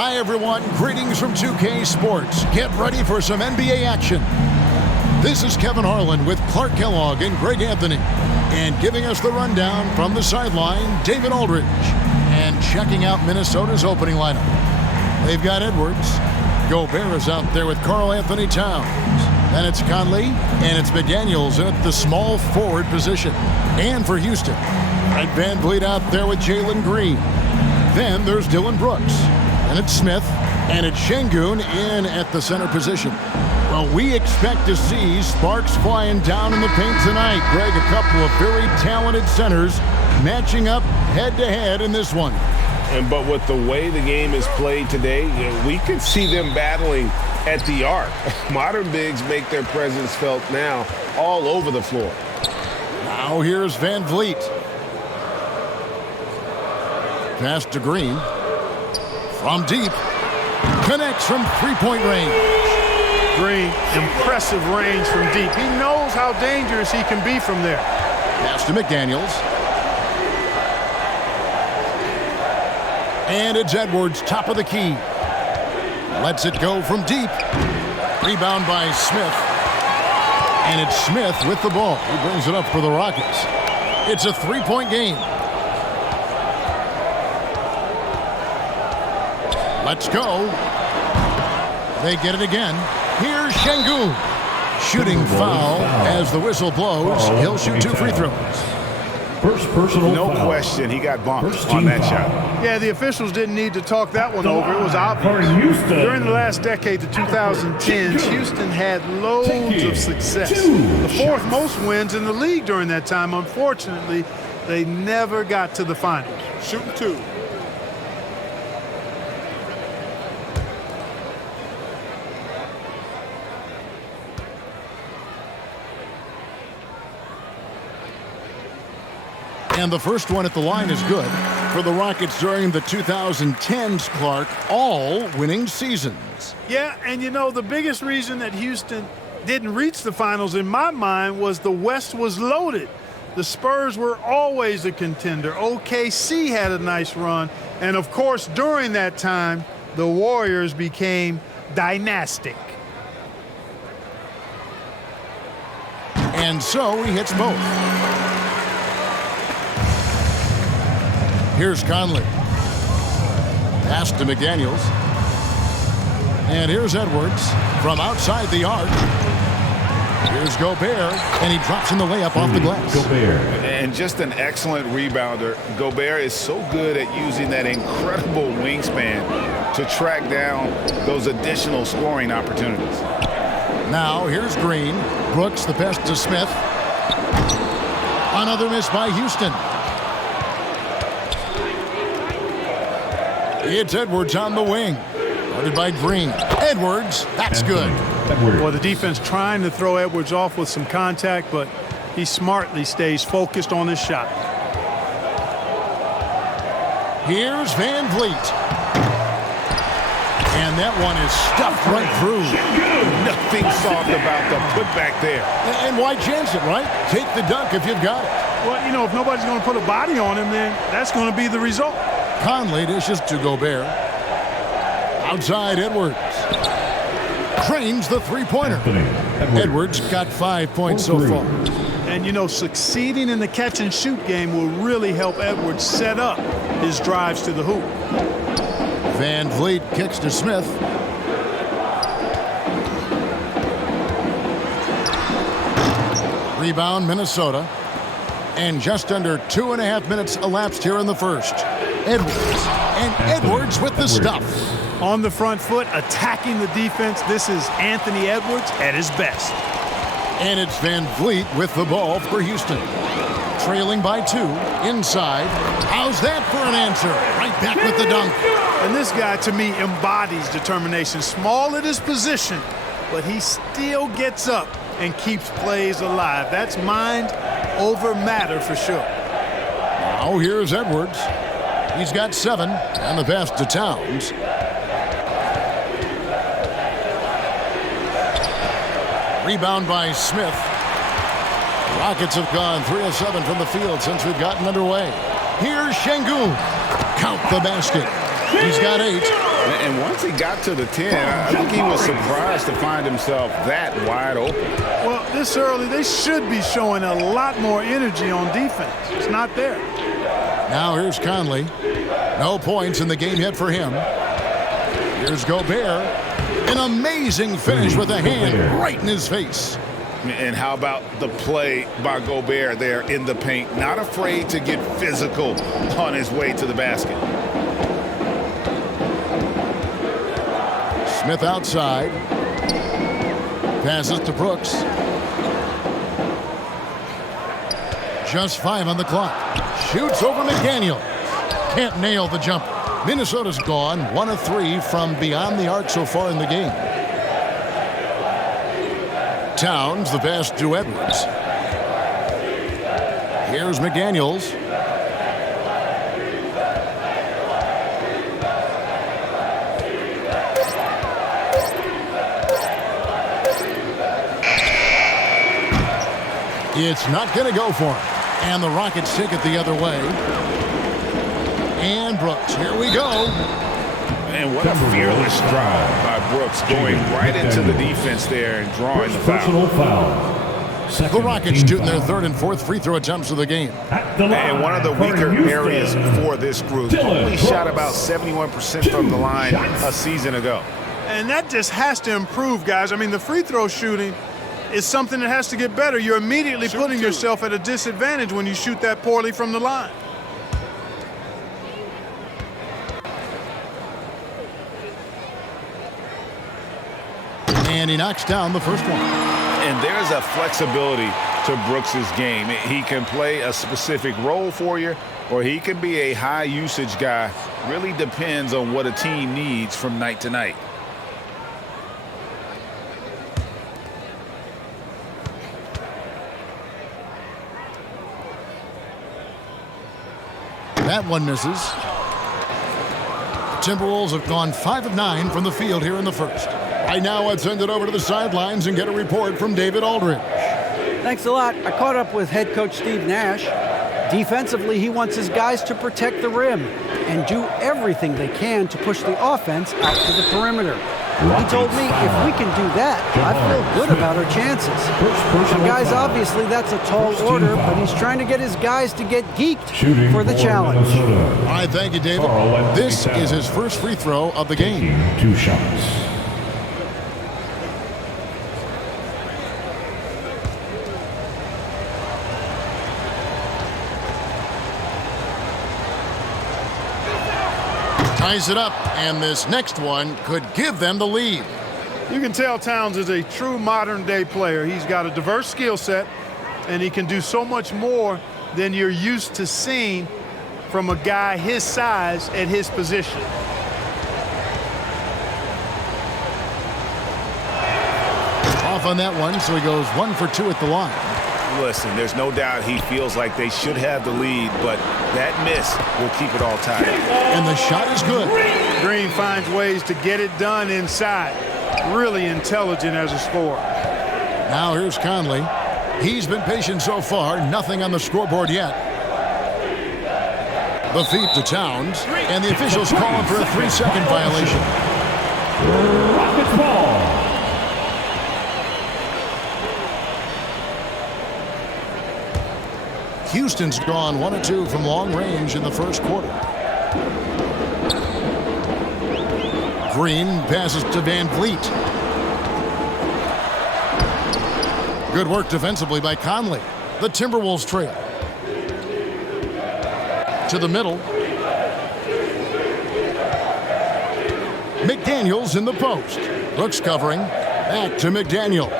Hi, everyone. Greetings from 2K Sports. Get ready for some NBA action. This is Kevin Harlan with Clark Kellogg and Greg Anthony. And giving us the rundown from the sideline, David Aldridge. And checking out Minnesota's opening lineup. They've got Edwards. Gobert is out there with Karl Anthony Towns. Then it's Conley, and it's McDaniels at the small forward position. And for Houston, Fred VanVleet out there with Jalen Green. Then there's Dylan Brooks. And it's Smith, and it's Şengün in at the center position. Well, we expect to see sparks flying down in the paint tonight. Greg, a couple of very talented centers matching up head-to-head in this one. But with the way the game is played today, we could see them battling at the arc. Modern bigs make their presence felt now all over the floor. Now here's VanVleet. Pass to Green. From deep. Connects from three-point range. Green, impressive range from deep. He knows how dangerous he can be from there. Pass to McDaniels. And it's Edwards, top of the key. Lets it go from deep. Rebound by Smith. And it's Smith with the ball. He brings it up for the Rockets. It's a three-point game. Let's go. They get it again. Here's Şengün. Shooting foul as the whistle blows. He'll shoot 2 free throws. First personal no foul. question, he got bumped on that shot. Yeah, the officials didn't need to talk that one over. It was obvious. During the last decade, the 2010s, Houston had loads of success. The fourth most wins in the league during that time. Unfortunately, they never got to the finals. Shooting 2. And the first one at the line is good. For the Rockets during the 2010s, Clark, all winning seasons. Yeah, and you know, the biggest reason that Houston didn't reach the finals in my mind was the West was loaded. The Spurs were always a contender. OKC had a nice run. And of course, during that time, the Warriors became dynastic. And so he hits both. Here's Conley. Pass to McDaniels. And here's Edwards from outside the arc. Here's Gobert, and he drops in the layup off the glass. Gobert. And just an excellent rebounder. Gobert is so good at using that incredible wingspan to track down those additional scoring opportunities. Now here's Green. Brooks, the pass to Smith. Another miss by Houston. It's Edwards on the wing. Guarded by Green. Edwards, that's good. Well, the defense trying to throw Edwards off with some contact, but he smartly stays focused on his shot. Here's VanVleet. And that one is stuffed right through. Nothing soft about the putback there. And why chance it, right? Take the dunk if you've got it. Well, you know, if nobody's going to put a body on him, then that's going to be the result. Conley dishes to Gobert. Outside Edwards. Cranes the three-pointer. Edwards got 5 points so far. And, you know, succeeding in the catch-and-shoot game will really help Edwards set up his drives to the hoop. VanVleet kicks to Smith. Rebound, Minnesota. And just under 2.5 minutes elapsed here in the first. Edwards. And Edwards with the stuff. On the front foot, attacking the defense. This is Anthony Edwards at his best. And it's VanVleet with the ball for Houston. Trailing by 2. Inside. How's that for an answer? Right back with the dunk. And this guy, to me, embodies determination. Small at his position, but he still gets up and keeps plays alive. That's mind over matter for sure. Now here's Edwards. He's got 7, and the pass to Towns. Rebound by Smith. Rockets have gone 3 of 7 from the field since we've gotten underway. Here's Şengün. Count the basket. He's got 8. And once he got to the 10, I think he was surprised to find himself that wide open. Well, this early, they should be showing a lot more energy on defense. It's not there. Now here's Conley. No points in the game yet for him. Here's Gobert. An amazing finish with a hand right in his face. And how about the play by Gobert there in the paint? Not afraid to get physical on his way to the basket. Smith outside. Passes to Brooks. Just 5 on the clock. Shoots over McDaniel. Can't nail the jumper. Minnesota's gone 1 of 3 from beyond the arc so far in the game. Towns, the pass to Edwards. Here's McDaniels. It's not going to go for him. And the Rockets take it the other way. And Brooks, here we go. And what a fearless drive by Brooks, going right into the defense there and drawing the foul. The Rockets shooting their 3rd and 4th free throw attempts of the game. And one of the weaker areas for this group. Only shot about 71% from the line a season ago. And that just has to improve, guys. I mean, the free throw shooting is something that has to get better. You're immediately putting yourself at a disadvantage when you shoot that poorly from the line. And he knocks down the first one. And there's a flexibility to Brooks's game. He can play a specific role for you, or he can be a high usage guy. Really depends on what a team needs from night to night. That one misses. Timberwolves have gone 5 of 9 from the field here in the first. Right now, let's send it over to the sidelines and get a report from David Aldridge. Thanks a lot. I caught up with head coach Steve Nash. Defensively, he wants his guys to protect the rim and do everything they can to push the offense out to the perimeter. He told me if we can do that, I feel good about our chances. Now, guys, obviously that's a tall order, but he's trying to get his guys to get geeked for the challenge. All right, thank you, David. This is his first free throw of the game. 2 shots. Ties it up, and this next one could give them the lead. You can tell Towns is a true modern-day player. He's got a diverse skill set, and he can do so much more than you're used to seeing from a guy his size at his position. Off on that one, so he goes 1 for 2 at the line. Listen, there's no doubt he feels like they should have the lead, but that miss will keep it all tied. And the shot is good. Green finds ways to get it done inside. Really intelligent as a scorer. Now here's Conley. He's been patient so far, nothing on the scoreboard yet. The feed to Towns, and the officials calling for a 3-second violation. Rockets ball. Houston's gone 1 of 2 from long range in the first quarter. Green passes to Van Vliet. Good work defensively by Conley. The Timberwolves trail. To the middle. McDaniels in the post. Brooks covering. Back to McDaniels.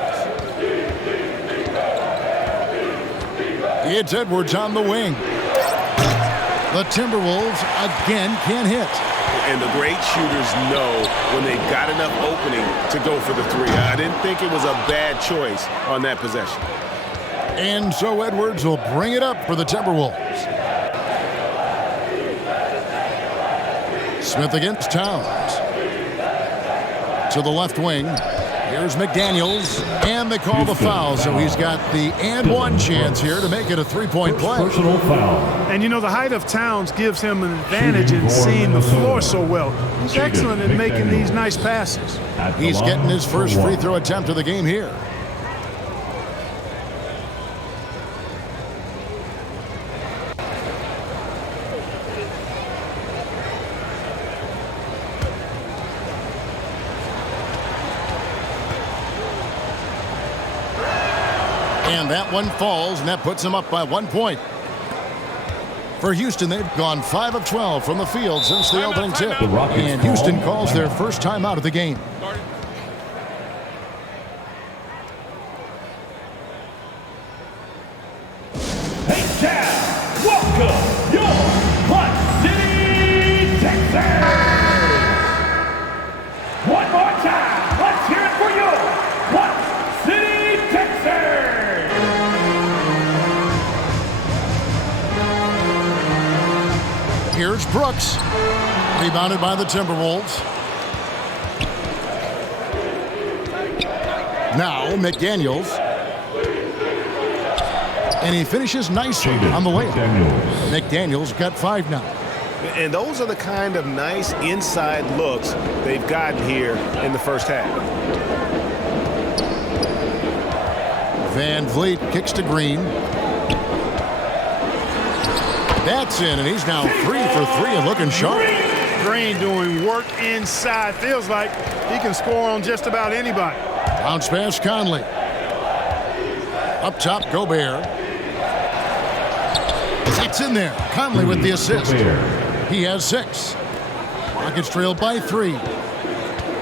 It's Edwards on the wing. The Timberwolves again can't hit. And the great shooters know when they've got enough opening to go for the 3. I didn't think it was a bad choice on that possession. And so Edwards will bring it up for the Timberwolves. Smith against Towns. To the left wing. Here's McDaniels, and they call the foul, so he's got the and one chance here to make it a three-point play. Personal foul. And you know, the height of Towns gives him an advantage in seeing the floor so well. He's excellent at making these nice passes. He's getting his first free throw attempt of the game here. And that one falls, and that puts them up by 1 point. For Houston, they've gone 5 of 12 from the field since the opening tip. And Houston calls their first timeout of the game. Hey, Chad, welcome your Clutch City, Texas. One more time, let's hear it for you. Clutch City, Texas. Here's Brooks. Rebounded by the Timberwolves. Now McDaniels. And he finishes nicely on the layup. McDaniels got 5 now. And those are the kind of nice inside looks they've gotten here in the first half. Van Vliet kicks to Green. That's in, and he's now 3 for 3 and looking sharp. Green doing work inside. Feels like he can score on just about anybody. Bounce pass Conley. Up top, Gobert. It's in there. Conley with the assist. He has 6. Rockets trail by 3.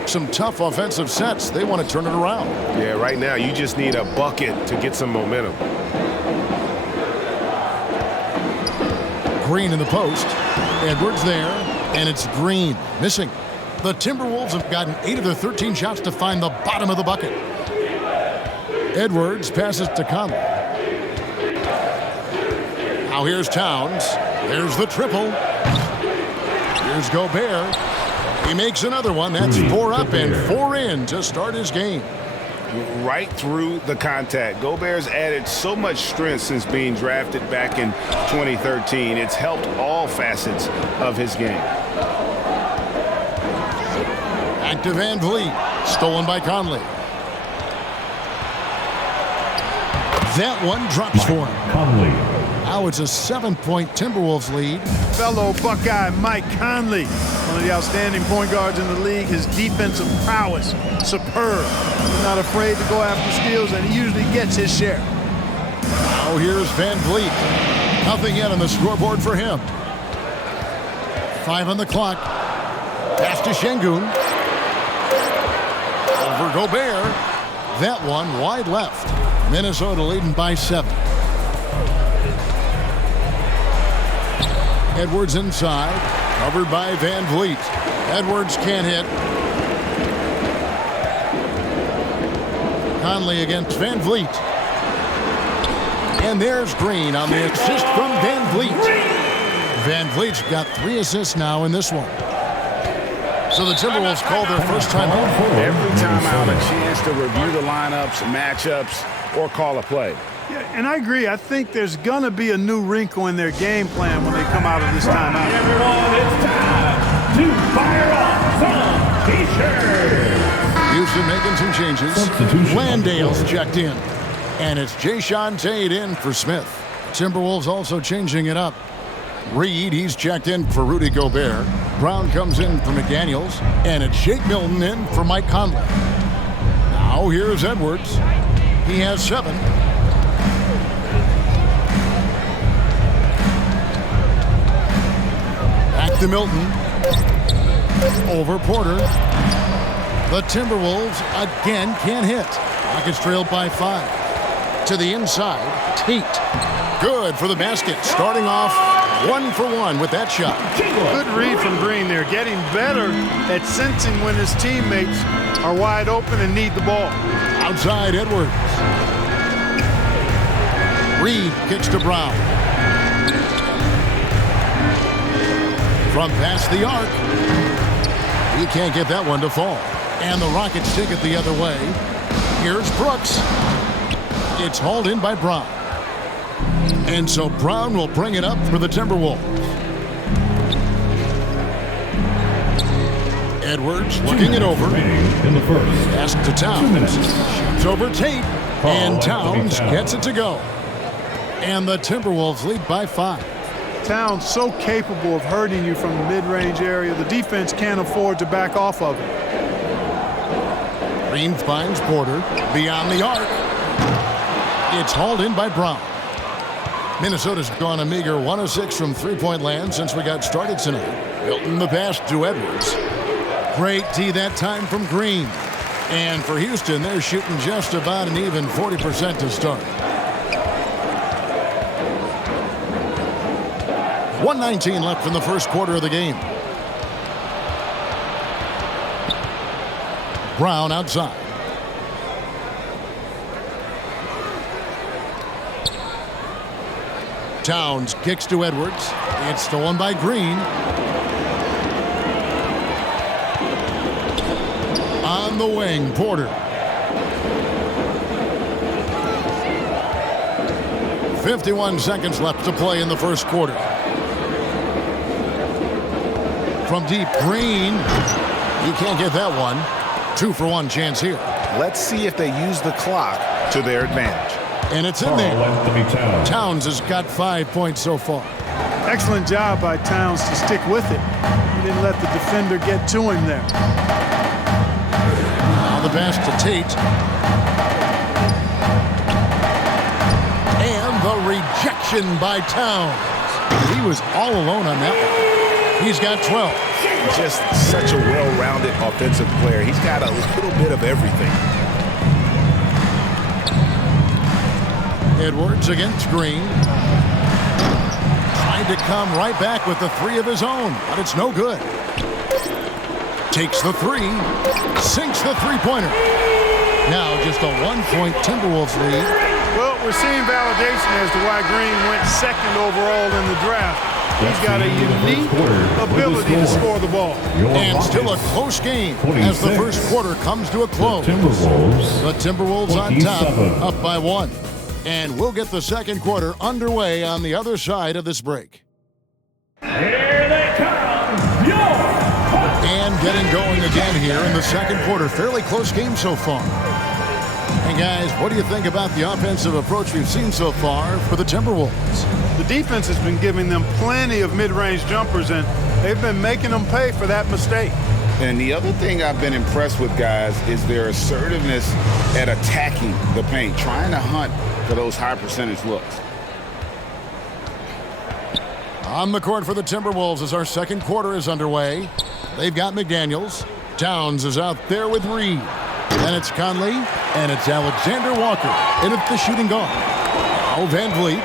Some tough offensive sets. They want to turn it around. Yeah, right now you just need a bucket to get some momentum. Green in the post. Edwards there, and it's Green missing. The Timberwolves have gotten 8 of their 13 shots to find the bottom of the bucket. Edwards passes to Conley. Now here's Towns. There's the triple. Here's Gobert. He makes another one. That's 4 up and 4 in to start his game. Right through the contact. Gobert's added so much strength since being drafted back in 2013. It's helped all facets of his game. Back to Van Vliet. Stolen by Conley. That one drops for him. Conley. Now it's a 7-point Timberwolves lead. Fellow Buckeye Mike Conley, one of the outstanding point guards in the league. His defensive prowess, superb. He's not afraid to go after steals, and he usually gets his share. Now here's Van Vliet. Nothing yet on the scoreboard for him. 5 on the clock. Pass to Şengün. Over Gobert. That one wide left. Minnesota leading by 7. Edwards inside, covered by Van Vliet. Edwards can't hit. Conley against Van Vliet. And there's Green on the assist from Van Vliet. Van Vliet's got 3 assists now in this one. So the Timberwolves call their first time out. Every time out, a chance to review the lineups, matchups, or call a play. Yeah, and I agree. I think there's going to be a new wrinkle in their game plan when they come out of this timeout. Everyone, it's time to fire off some T-shirts. Houston making some changes. Landale's checked in. And it's Jayshawn Tate in for Smith. Timberwolves also changing it up. Reed, he's checked in for Rudy Gobert. Brown comes in for McDaniels. And it's Shake Milton in for Mike Conley. Now here's Edwards. He has 7. Back to Milton. Over Porter. The Timberwolves again can't hit. Rockets trailed by 5. To the inside, Tate. Good for the basket. Starting off 1 for 1 with that shot. Good read from Green there. Getting better at sensing when his teammates are wide open and need the ball. Outside Edwards. Reed kicks to Brown. From past the arc. He can't get that one to fall. And the Rockets take it the other way. Here's Brooks. It's hauled in by Brown. And so Brown will bring it up for the Timberwolves. Edwards looking it over. In the first. Pass to Towns. Shoots over Tate. And Towns gets it to go. And the Timberwolves lead by 5. Towns so capable of hurting you from the mid-range area. The defense can't afford to back off of it. Green finds Porter beyond the arc. It's hauled in by Brown. Minnesota's gone a meager 1 of 6 from three-point land since we got started tonight. Hilton the pass to Edwards. Great D that time from Green. And for Houston, they're shooting just about an even 40% to start. 1:19 left in the first quarter of the game. Brown outside. Towns kicks to Edwards. It's stolen by Green. On the wing, Porter. 51 seconds left to play in the first quarter. From deep, Green. You can't get that one. 2-for-1 chance here. Let's see if they use the clock to their advantage. And it's in there. Towns has got 5 points so far. Excellent job by Towns to stick with it. He didn't let the defender get to him there. Now the pass to Tate. And the rejection by Towns. He was all alone on that one. He's got 12. Just such a well-rounded offensive player. He's got a little bit of everything. Edwards against Green. Trying to come right back with the three of his own, but it's no good. Takes the three. Sinks the three-pointer. Now just a 1-point Timberwolves lead. Well, we're seeing validation as to why Green went second overall in the draft. He's got a unique ability to score the ball. And still a close game as the first quarter comes to a close. The Timberwolves on top, up by 1. And we'll get the second quarter underway on the other side of this break. Here they come. And getting going again here in the second quarter. Fairly close game so far. And guys, what do you think about the offensive approach we've seen so far for the Timberwolves? The defense has been giving them plenty of mid-range jumpers, and they've been making them pay for that mistake. And the other thing I've been impressed with, guys, is their assertiveness at attacking the paint, trying to hunt for those high percentage looks. On the court for the Timberwolves as our second quarter is underway. They've got McDaniels. Towns is out there with Reed. And it's Conley, and it's Alexander Walker. And it's the shooting guard. Oh, Van Vliet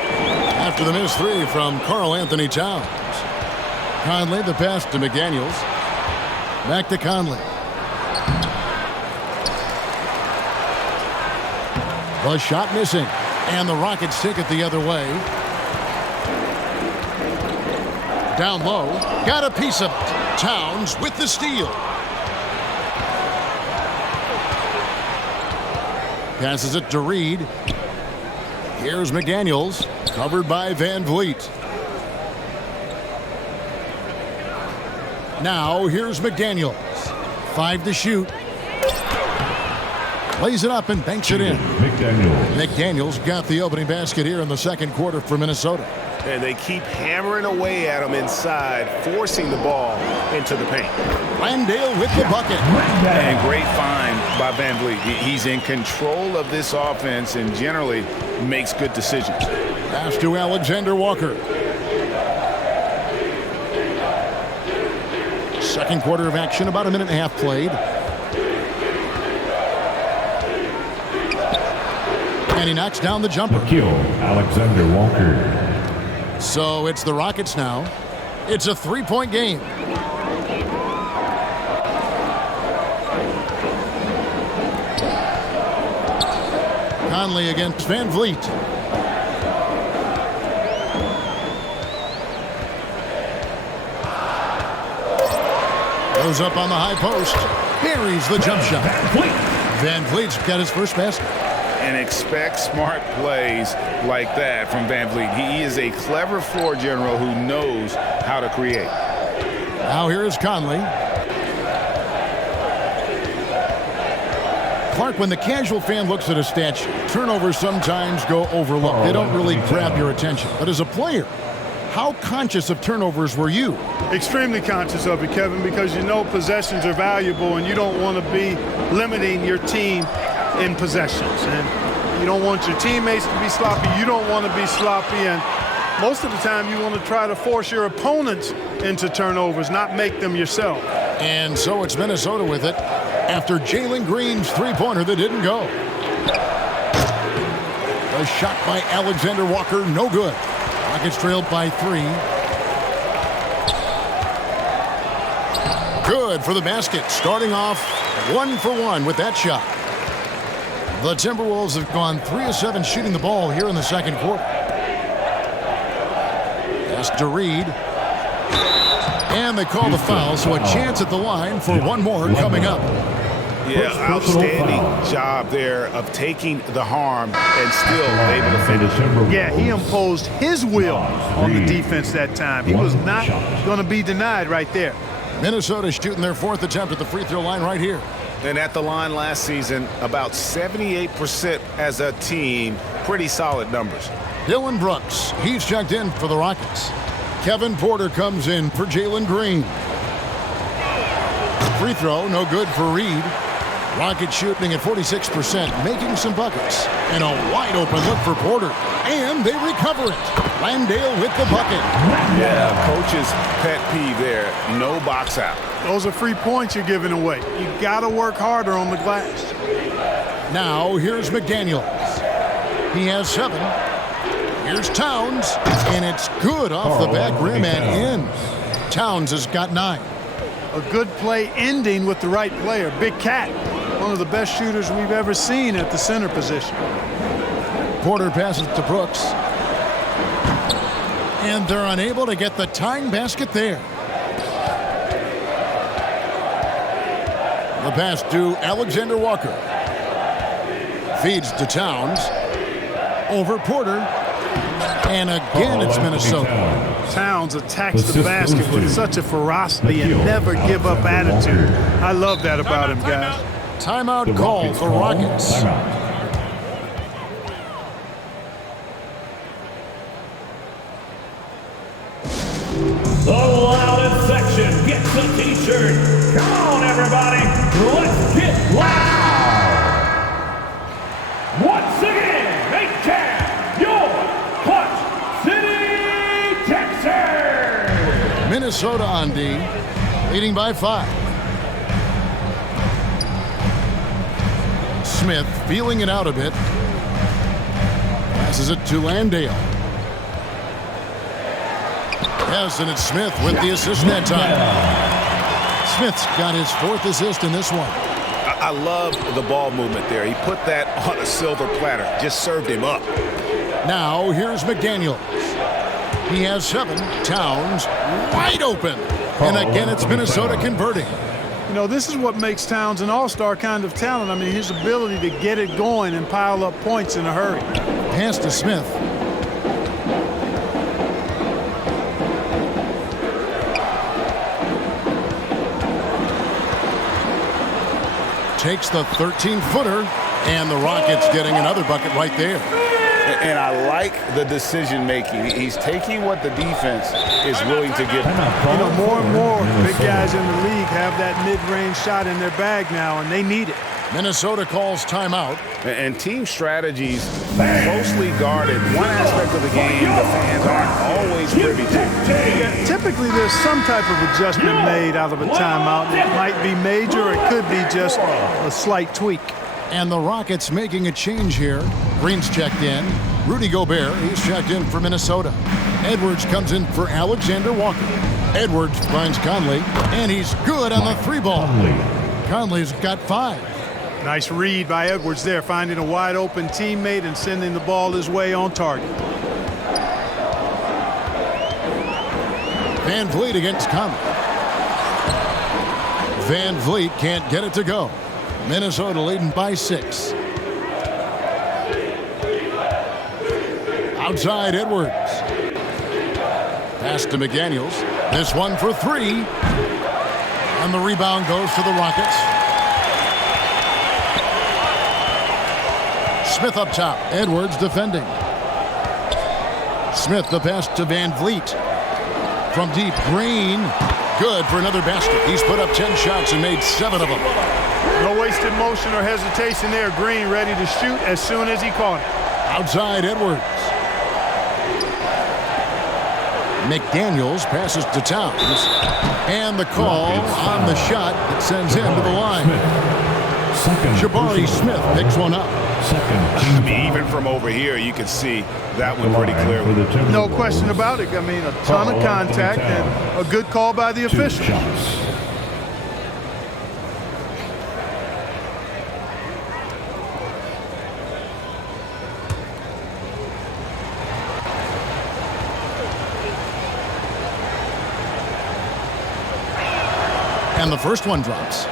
after the missed three from Karl Anthony Towns. Conley, the pass to McDaniels. Back to Conley. The shot missing. And the Rockets take it the other way. Down low. Got a piece of it. Towns with the steal. Passes it to Reed. Here's McDaniels. Covered by Van Vliet. Now here's McDaniels. 5 to shoot. Lays it up and banks it in. McDaniels got the opening basket here in the second quarter for Minnesota. And they keep hammering away at him inside, forcing the ball into the paint. Landale with the bucket. And great find by Van Vliet. He's in control of this offense and generally makes good decisions. Pass to Alexander Walker. Second quarter of action, about a minute and a half played. And he knocks down the jumper. Alexander Walker. So it's the Rockets now. It's a three-point game. Conley against Van Vliet. Goes up on the high post. buries the jump shot. Van Vliet's got his first basket. And expect smart plays like that from Van Vliet. He is a clever floor general who knows how to create. Now here is Conley. Clark, when the casual fan looks at a stat sheet, turnovers sometimes go overlooked. They don't really grab your attention. But as a player, how conscious of turnovers were you? Extremely conscious of it, Kevin, because you know possessions are valuable and you don't want to be limiting your team in possessions. And you don't want your teammates to be sloppy. You don't want to be sloppy. And most of the time you want to try to force your opponents into turnovers, not make them yourself. And so it's Minnesota with it after Jalen Green's three-pointer that didn't go. A shot by Alexander Walker, no good. Rockets trailed by 3. Good for the basket, starting off 1 for 1 with that shot. The Timberwolves have gone 3 of 7 shooting the ball here in the second quarter. Pass to Reed. And they call the foul, so a chance at the line for one more coming up. Yeah, outstanding job there of taking the harm and still able to finish. Yeah, he imposed his will on the defense that time. He was not going to be denied right there. Minnesota shooting their 4th attempt at the free throw line right here. And at the line last season, about 78% as a team. Pretty solid numbers. Dylan Brooks, he's checked in for the Rockets. Kevin Porter comes in for Jalen Green. Free throw, no good for Reed. Rockets shooting at 46%, making some buckets. And a wide open look for Porter. And they recover it. Landale with the bucket. Yeah, coach's pet peeve there. No box out. Those are free points you're giving away. You got to work harder on the glass. Now here's McDaniels. He has 7. Here's Towns. And it's good off the back rim and in. Towns has got 9. A good play ending with the right player. Big Cat, one of the best shooters we've ever seen at the center position. Porter passes to Brooks. And they're unable to get the tying basket there. The pass to Alexander Walker. Feeds to Towns. Over Porter. And again, it's Minnesota. Towns attacks the basket with such a ferocity and never give up attitude. I love that about him, guys. Timeout call for Rockets. The loudest section gets a t-shirt. Come on, everybody. Let's get loud. Once again, make Cam your Clutch City, Texas. Minnesota on D, leading by 5. Smith feeling it out a bit. Passes it to Landale. Yes, and it's Smith with the assist that time. Smith's got his 4th assist in this one. I love the ball movement there. He put that on a silver platter. Just served him up. Now here's McDaniels. He has 7. Towns wide open. And again, it's Minnesota converting. You know, this is what makes Towns an all-star kind of talent. I mean, his ability to get it going and pile up points in a hurry. Pass to Smith. Takes the 13-footer, and the Rockets getting another bucket right there. And I like the decision-making. He's taking what the defense is willing to give him. You know, more and more big guys in the league have that mid-range shot in their bag now, and they need it. Minnesota calls timeout. And team strategies closely guarded. One aspect of the game the fans aren't always privy to. Typically, there's some type of adjustment made out of a timeout. It might be major, or it could be just a slight tweak. And the Rockets making a change here. Green's checked in. Rudy Gobert, he's checked in for Minnesota. Edwards comes in for Alexander Walker. Edwards finds Conley, and he's good on the 3-ball. Conley's got 5. Nice read by Edwards there, finding a wide open teammate and sending the ball his way on target. Van Vliet against Conley. Van Vliet can't get it to go. Minnesota leading by 6. Outside Edwards. Pass to McDaniels. This one for 3. And the rebound goes to the Rockets. Smith up top. Edwards defending. Smith the pass to Van Vliet. From deep, Green. Good for another basket. He's put up 10 shots and made 7 of them. No wasted motion or hesitation there. Green ready to shoot as soon as he caught it. Outside Edwards. McDaniels passes to Towns. And the call on the shot that sends him to the line. Jabari Smith picks one up. I mean, even from over here, you can see that one pretty clearly. No question about it. I mean, a ton of contact and a good call by the official. And the first one drops.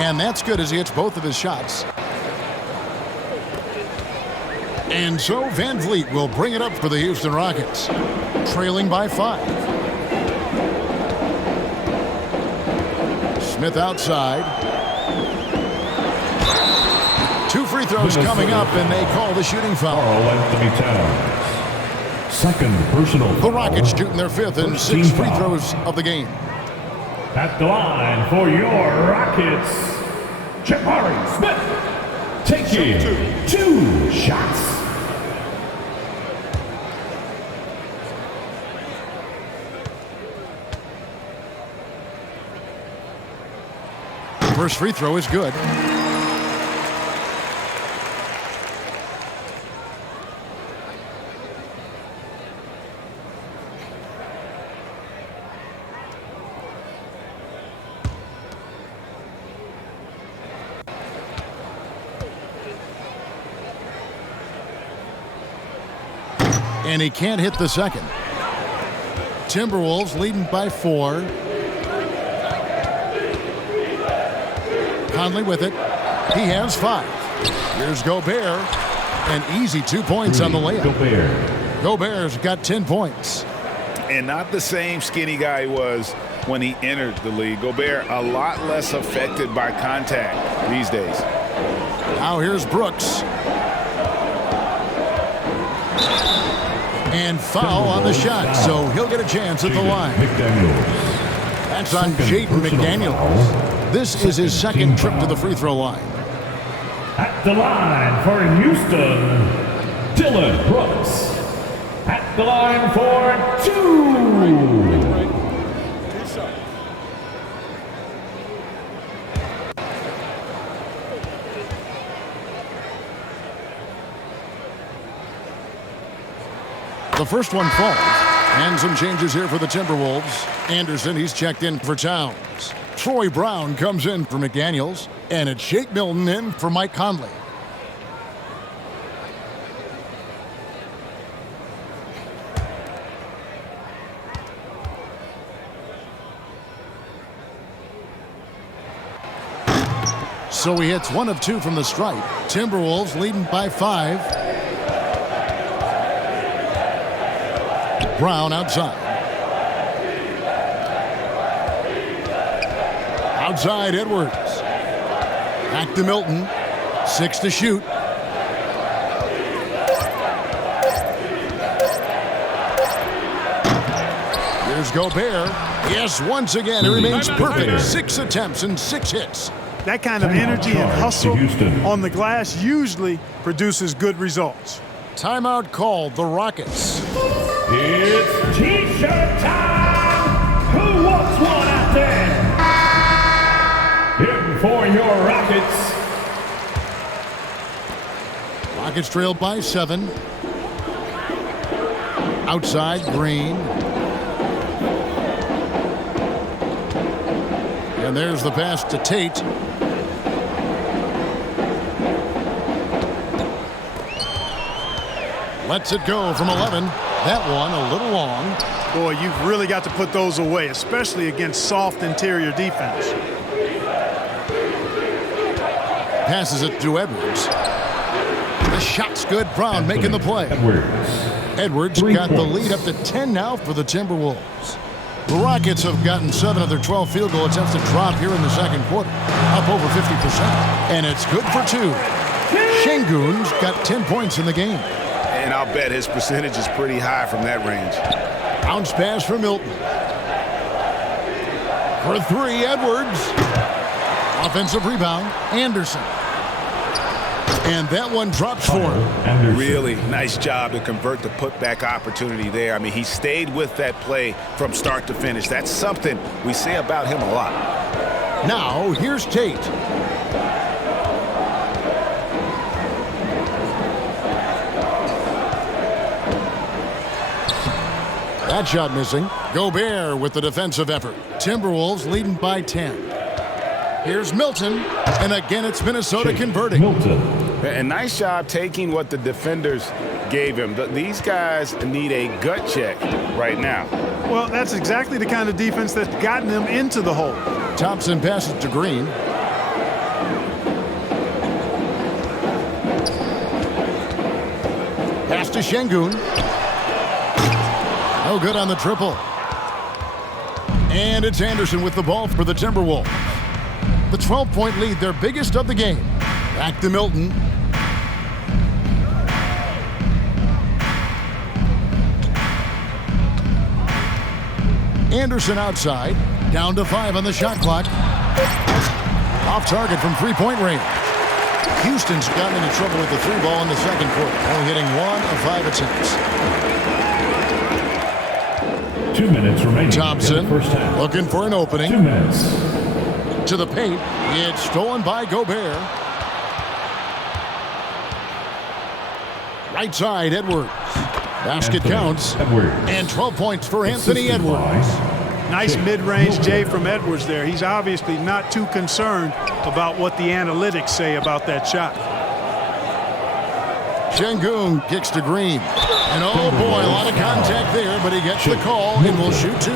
And that's good as he hits both of his shots. And so Van Vliet will bring it up for the Houston Rockets, trailing by 5. Smith outside. 2 free throws coming up, and they call the shooting foul. Anthony Towns. Second personal The Rockets shooting their 5th and 6 free throws of the game. At the line for your Rockets, Jabari Smith, taking 2 shots. First free throw is good. And he can't hit the second. Timberwolves leading by 4. Conley with it. He has 5. Here's Gobert. An easy 2 points on the layup. Gobert's got 10 points. And not the same skinny guy he was when he entered the league. Gobert a lot less affected by contact these days. Now here's Brooks. And foul on the shot, so he'll get a chance at the line. That's on Jaden McDaniels. This is his second trip to the free throw line. At the line for Houston, Dylan Brooks. At the line for 2. The first one falls. And some changes here for the Timberwolves. Anderson, he's checked in for Towns. Troy Brown comes in for McDaniels. And it's Shake Milton in for Mike Conley. So he hits 1 of 2 from the stripe. Timberwolves leading by 5. Brown outside. Outside Edwards. Back to Milton. 6 to shoot. Here's Gobert. Yes, once again, it remains perfect. 6 attempts and 6 hits. That kind of energy and hustle on the glass usually produces good results. Timeout called, the Rockets. It's T-shirt time! Who wants one out there? Here for your Rockets. Rockets trailed by 7. Outside, Green. And there's the pass to Tate. Lets it go from 11. That one a little long. Boy, you've really got to put those away, especially against soft interior defense. Passes it to Edwards. The shot's good. Brown making the play. Edwards got the lead up to 10 now for the Timberwolves. The Rockets have gotten 7 of their 12 field goal attempts to drop here in the second quarter, up over 50%. And it's good for 2. Şengün's got 10 points in the game. And I'll bet his percentage is pretty high from that range. Bounce pass for Milton. For 3, Edwards. Offensive rebound, Anderson. And that one drops for him. Really nice job to convert the putback opportunity there. I mean, he stayed with that play from start to finish. That's something we say about him a lot. Now, here's Tate. That shot missing. Gobert with the defensive effort. Timberwolves leading by 10. Here's Milton, and again it's Minnesota converting. A nice job taking what the defenders gave him. These guys need a gut check right now. Well, that's exactly the kind of defense that's gotten them into the hole. Thompson passes to Green. Pass to Şengün. No good on the triple. And it's Anderson with the ball for the Timberwolves. The 12-point lead, their biggest of the game. Back to Milton. Anderson outside. Down to 5 on the shot clock. Off target from three-point range. Houston's gotten into trouble with the 3 ball in the second quarter, only hitting 1 of 5 attempts. 2 minutes remaining. Thompson First half. looking for an opening. 2 minutes. To the paint. It's stolen by Gobert. Right side, Edwards. Basket counts. And 12 points for Anthony Edwards. Nice mid-range J from Edwards there. He's obviously not too concerned about what the analytics say about that shot. Şengün kicks to Green. And oh boy, a lot of contact there, but he gets the call and will shoot 2.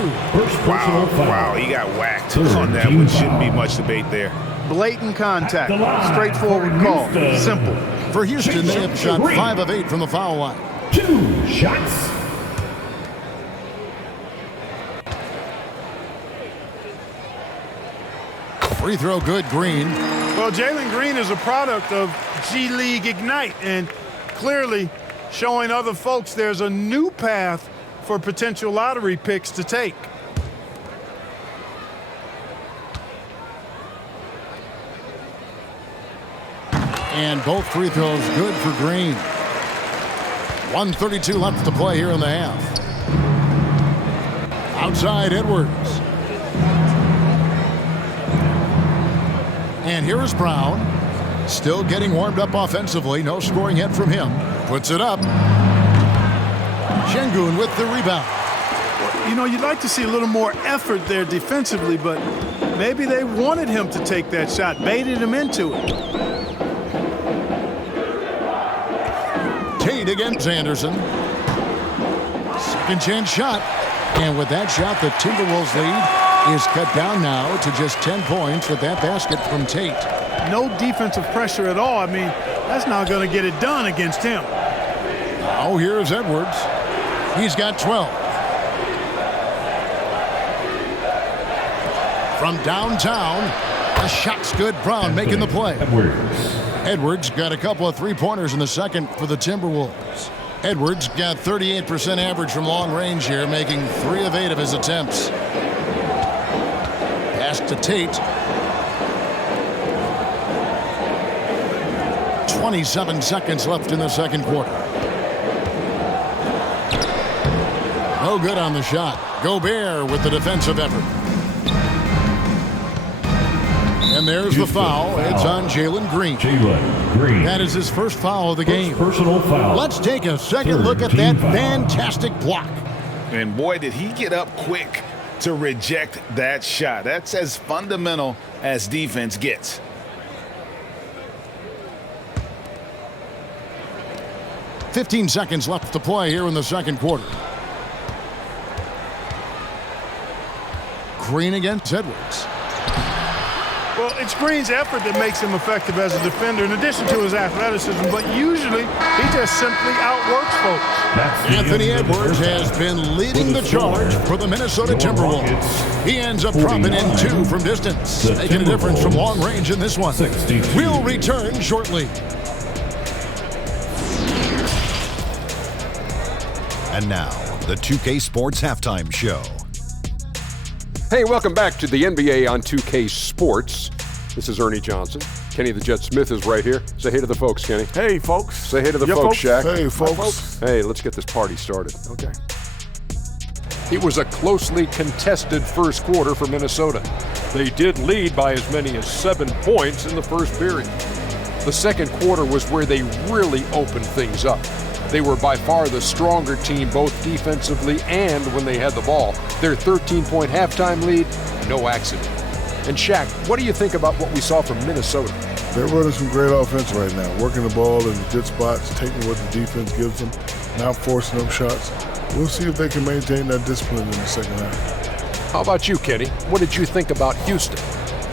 Wow, he got whacked on that one. Shouldn't be much debate there. Blatant contact. Straightforward call. Simple. For Houston, they have shot 5 of 8 from the foul line. 2 shots. Free throw good, Green. Well, Jalen Green is a product of G League Ignite and clearly showing other folks there's a new path for potential lottery picks to take. And both free throws good for Green. 1:32 left to play here in the half. Outside, Edwards. And here is Brown. Still getting warmed up offensively. No scoring yet from him. Puts it up. Şengün with the rebound. You know, you'd like to see a little more effort there defensively, but maybe they wanted him to take that shot, baited him into it. Tate against Anderson. Second chance shot. And with that shot, the Timberwolves lead is cut down now to just 10 points with that basket from Tate. No defensive pressure at all. I mean, that's not going to get it done against him. Now here's Edwards. He's got 12. From downtown, the shot's good. Brown making the play. Edwards got a couple of three-pointers in the second for the Timberwolves. Edwards got 38% average from long range here, making 3 of 8 of his attempts. Pass to Tate. 27 seconds left in the second quarter. No good on the shot. Gobert with the defensive effort. And there's the foul. It's on Jalen Green. That is his first foul of the game. Personal foul. Let's take a second look at that fantastic block. And boy, did he get up quick to reject that shot. That's as fundamental as defense gets. "15 seconds left to play here in the second quarter. Green against Edwards. Well, it's Green's effort that makes him effective as a defender, in addition to his athleticism, but usually he just simply outworks folks. Anthony Edwards has been leading the charge for the Minnesota Timberwolves. He ends up dropping in 2 from distance, making a difference from long range in this one. We'll return shortly. And now, the 2K Sports Halftime Show. Hey, welcome back to the NBA on 2K Sports. This is Ernie Johnson. Kenny the Jet Smith is right here. Say hey to the folks, Kenny. Hey, folks. Say hey to the folks, Shaq. Hey, folks. Hey, let's get this party started. Okay. It was a closely contested first quarter for Minnesota. They did lead by as many as 7 points in the first period. The second quarter was where they really opened things up. They were by far the stronger team, both defensively and when they had the ball. Their 13-point halftime lead, no accident. And Shaq, what do you think about what we saw from Minnesota? They're running some great offense right now, working the ball in the good spots, taking what the defense gives them, not forcing them shots. We'll see if they can maintain that discipline in the second half. How about you, Kenny? What did you think about Houston?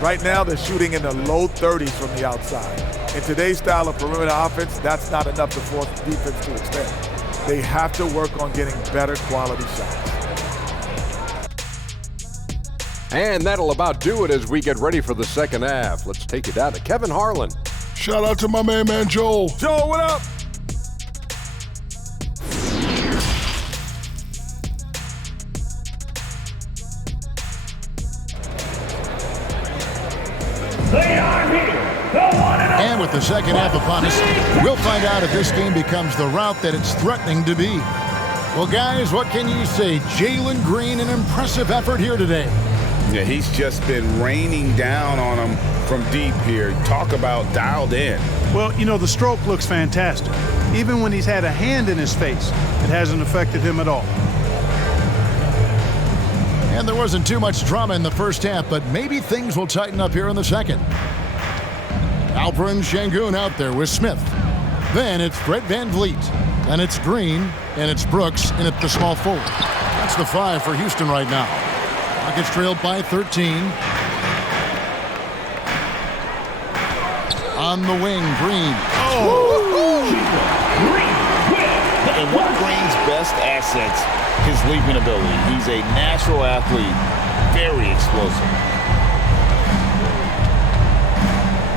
Right now, they're shooting in the low 30s from the outside. In today's style of perimeter offense, that's not enough to force the defense to extend. They have to work on getting better quality shots. And that'll about do it as we get ready for the second half. Let's take it down to Kevin Harlan. Shout out to my man Joel. Joel, what up? They are here. The one and only. And with the second half upon us, we'll find out if this game becomes the route that it's threatening to be. Well, guys, what can you say? Jalen Green, an impressive effort here today. Yeah, he's just been raining down on him from deep here. Talk about dialed in. Well, you know, the stroke looks fantastic. Even when he's had a hand in his face, it hasn't affected him at all. And there wasn't too much drama in the first half, but maybe things will tighten up here in the second. Alperen Sengun out there with Smith. Then it's Fred VanVleet. And it's Green. And it's Brooks in at the small forward. That's the 5 for Houston right now. Rockets trailed by 13. On the wing, Green. And one of Green's best assets, his leaping ability. He's a natural athlete, very explosive.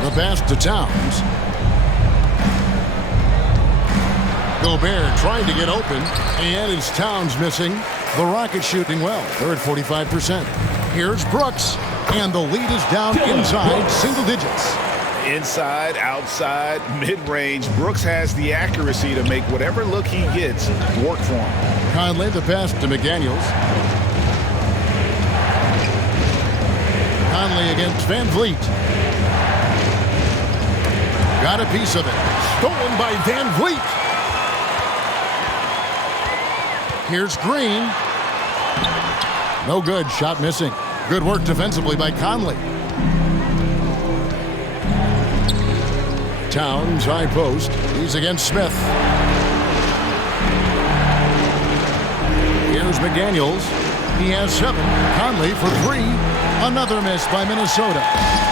The pass to Towns. Gobert trying to get open, and it's Towns missing. The Rockets shooting well. They're at 45%. Here's Brooks, and the lead is down inside single digits. Inside, outside, mid-range, Brooks has the accuracy to make whatever look he gets work for him. Conley, the pass to McDaniels. Conley against VanVleet. Got a piece of it. Stolen by VanVleet. Here's Green. No good. Shot missing. Good work defensively by Conley. Towns, high post. He's against Smith. Here's McDaniels. He has 7. Conley for 3. Another miss by Minnesota.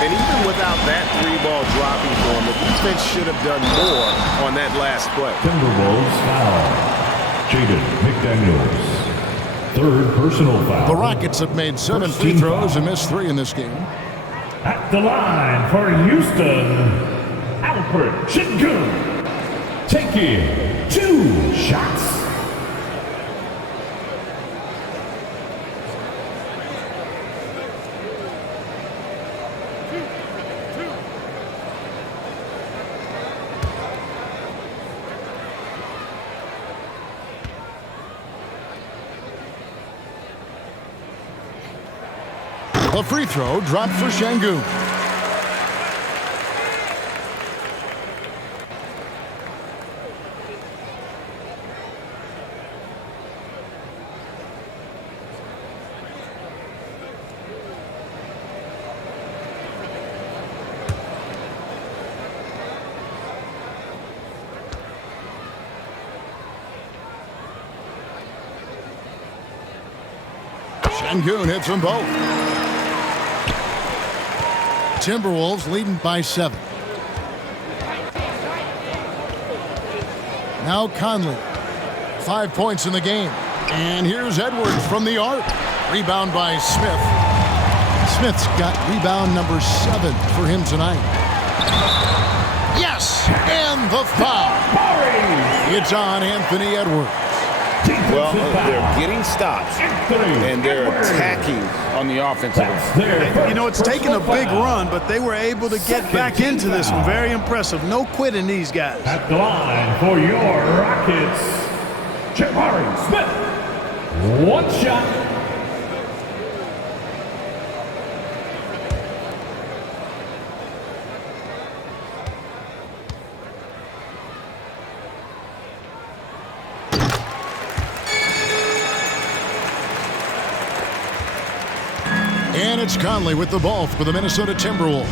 And even without that 3-ball dropping for him, the defense should have done more on that last play. Timberwolves foul. Jaden McDaniels. 3rd personal foul. The Rockets have made 7 free throws and missed 3 in this game. At the line for Houston, Alfred Sengun. Taking 2 shots. A free throw dropped for Sengun. Sengun hits them both. Timberwolves leading by 7. Now Conley. 5 points in the game. And here's Edwards from the arc. Rebound by Smith. Smith's got rebound number 7 for him tonight. Yes! And the foul. It's on Anthony Edwards. Well, they're getting stops, and they're attacking on the offensive end. You know, it's taken a big run, but they were able to get back into this one. Very impressive. No quitting these guys. At the line for your Rockets, Jabari Smith. 1 shot. And it's Conley with the ball for the Minnesota Timberwolves.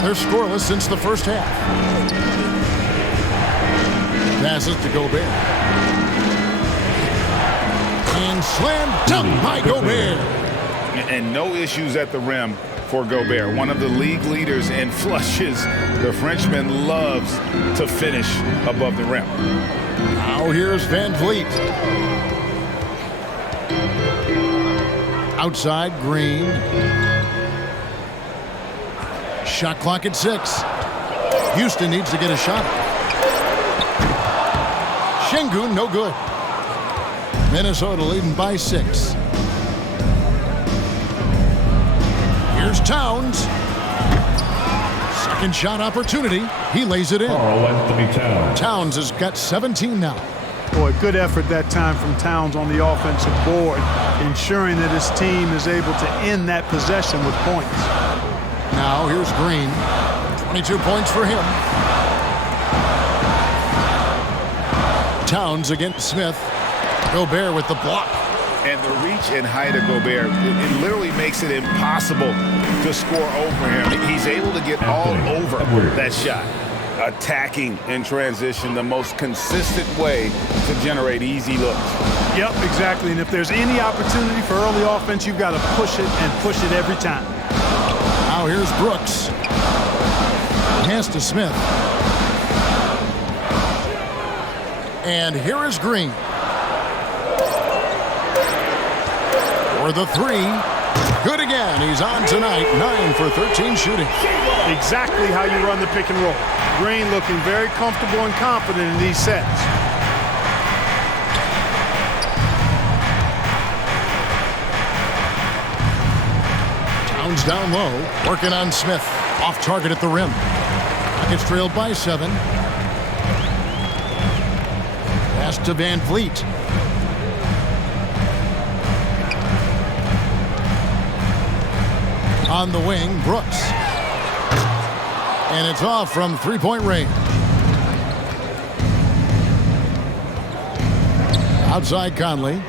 They're scoreless since the first half. Passes to Gobert. And slam dunk by Gobert. And no issues at the rim for Gobert. One of the league leaders in flushes. The Frenchman loves to finish above the rim. Now here's Van Vliet. Outside, Green. Shot clock at 6. Houston needs to get a shot. Sengun, no good. Minnesota leading by 6. Here's Towns. Second shot opportunity. He lays it in. Karl-Anthony Towns. Towns has got 17 now. Boy, good effort that time from Towns on the offensive board, ensuring that his team is able to end that possession with points. Now here's Green. 22 points for him. Towns against Smith. Gobert with the block. And the reach and height of Gobert, it literally makes it impossible to score over him. He's able to get all over that shot. Attacking in transition, the most consistent way to generate easy looks. Yep, exactly. And if there's any opportunity for early offense, you've got to push it and push it every time. Now here's Brooks. Pass to Smith. And here is Green. For the 3. Good again. He's on tonight. 9 for 13 shooting. Exactly how you run the pick and roll. Green looking very comfortable and confident in these sets. Towns down low, working on Smith. Off target at the rim. Rockets trailed by 7. Pass to Van Vliet. On the wing, Brooks. And it's off from three-point range. Outside Conley.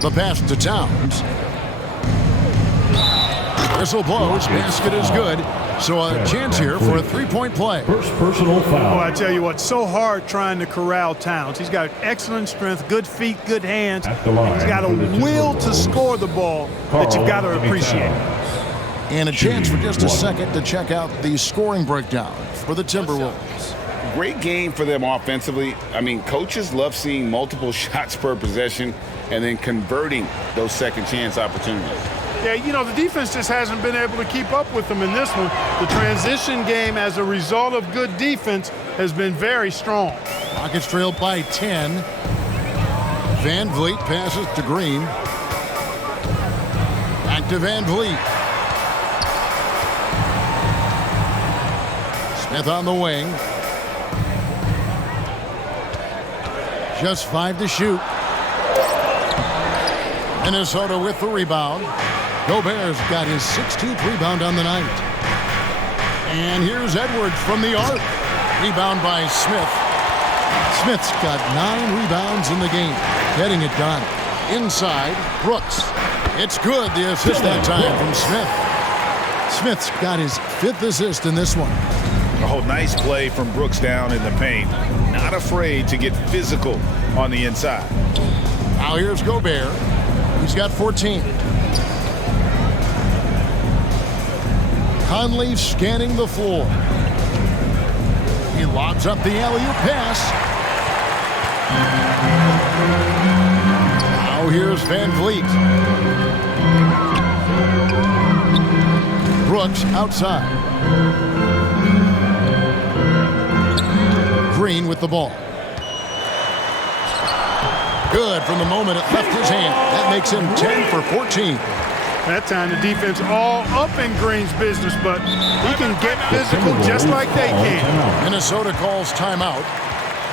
The pass to Towns. Whistle blows. Basket is good. So a chance here for a three-point play. First personal foul. Oh, I tell you what, so hard trying to corral Towns. He's got excellent strength, good feet, good hands. He's got a will to score the ball that you've got to appreciate. And a chance for just a second to check out the scoring breakdown for the Timberwolves. Great game for them offensively. I mean, coaches love seeing multiple shots per possession and then converting those second chance opportunities. Yeah, you know, the defense just hasn't been able to keep up with them in this one. The transition game, as a result of good defense, has been very strong. Rockets trailed by 10. Van Vliet passes to Green. Back to Van Vliet. Smith on the wing. Just 5 to shoot. Minnesota with the rebound. Gobert's got his 16th rebound on the night. And here's Edwards from the arc. Rebound by Smith. Smith's got 9 rebounds in the game. Getting it done. Inside, Brooks. It's good, the assist that time from Smith. Smith's got his 5th assist in this one. Oh, nice play from Brooks down in the paint. not afraid to get physical on the inside. Now here's Gobert. He's got 14. Conley scanning the floor. He lobs up the alley-oop pass. Now here's Van Vliet. Brooks outside. Green with the ball. Good from the moment it left his hand. That makes him 10 for 14. That time the defense all up in Green's business, but he can get physical just like they can. Minnesota calls timeout.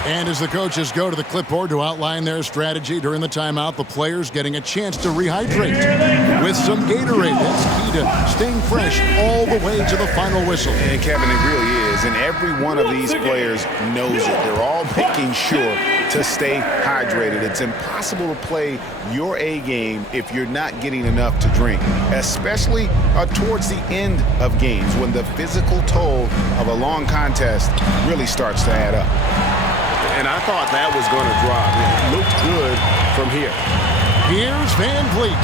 And as the coaches go to the clipboard to outline their strategy during the timeout, the players getting a chance to rehydrate with some Gatorade. That's key to staying fresh all the way to the final whistle. And Kevin, it really is. And every one of these players knows it. They're all making sure to stay hydrated. It's impossible to play your A game if you're not getting enough to drink, especially towards the end of games when the physical toll of a long contest really starts to add up. And I thought that was going to drop. It looked good from here. Here's Van Vliet.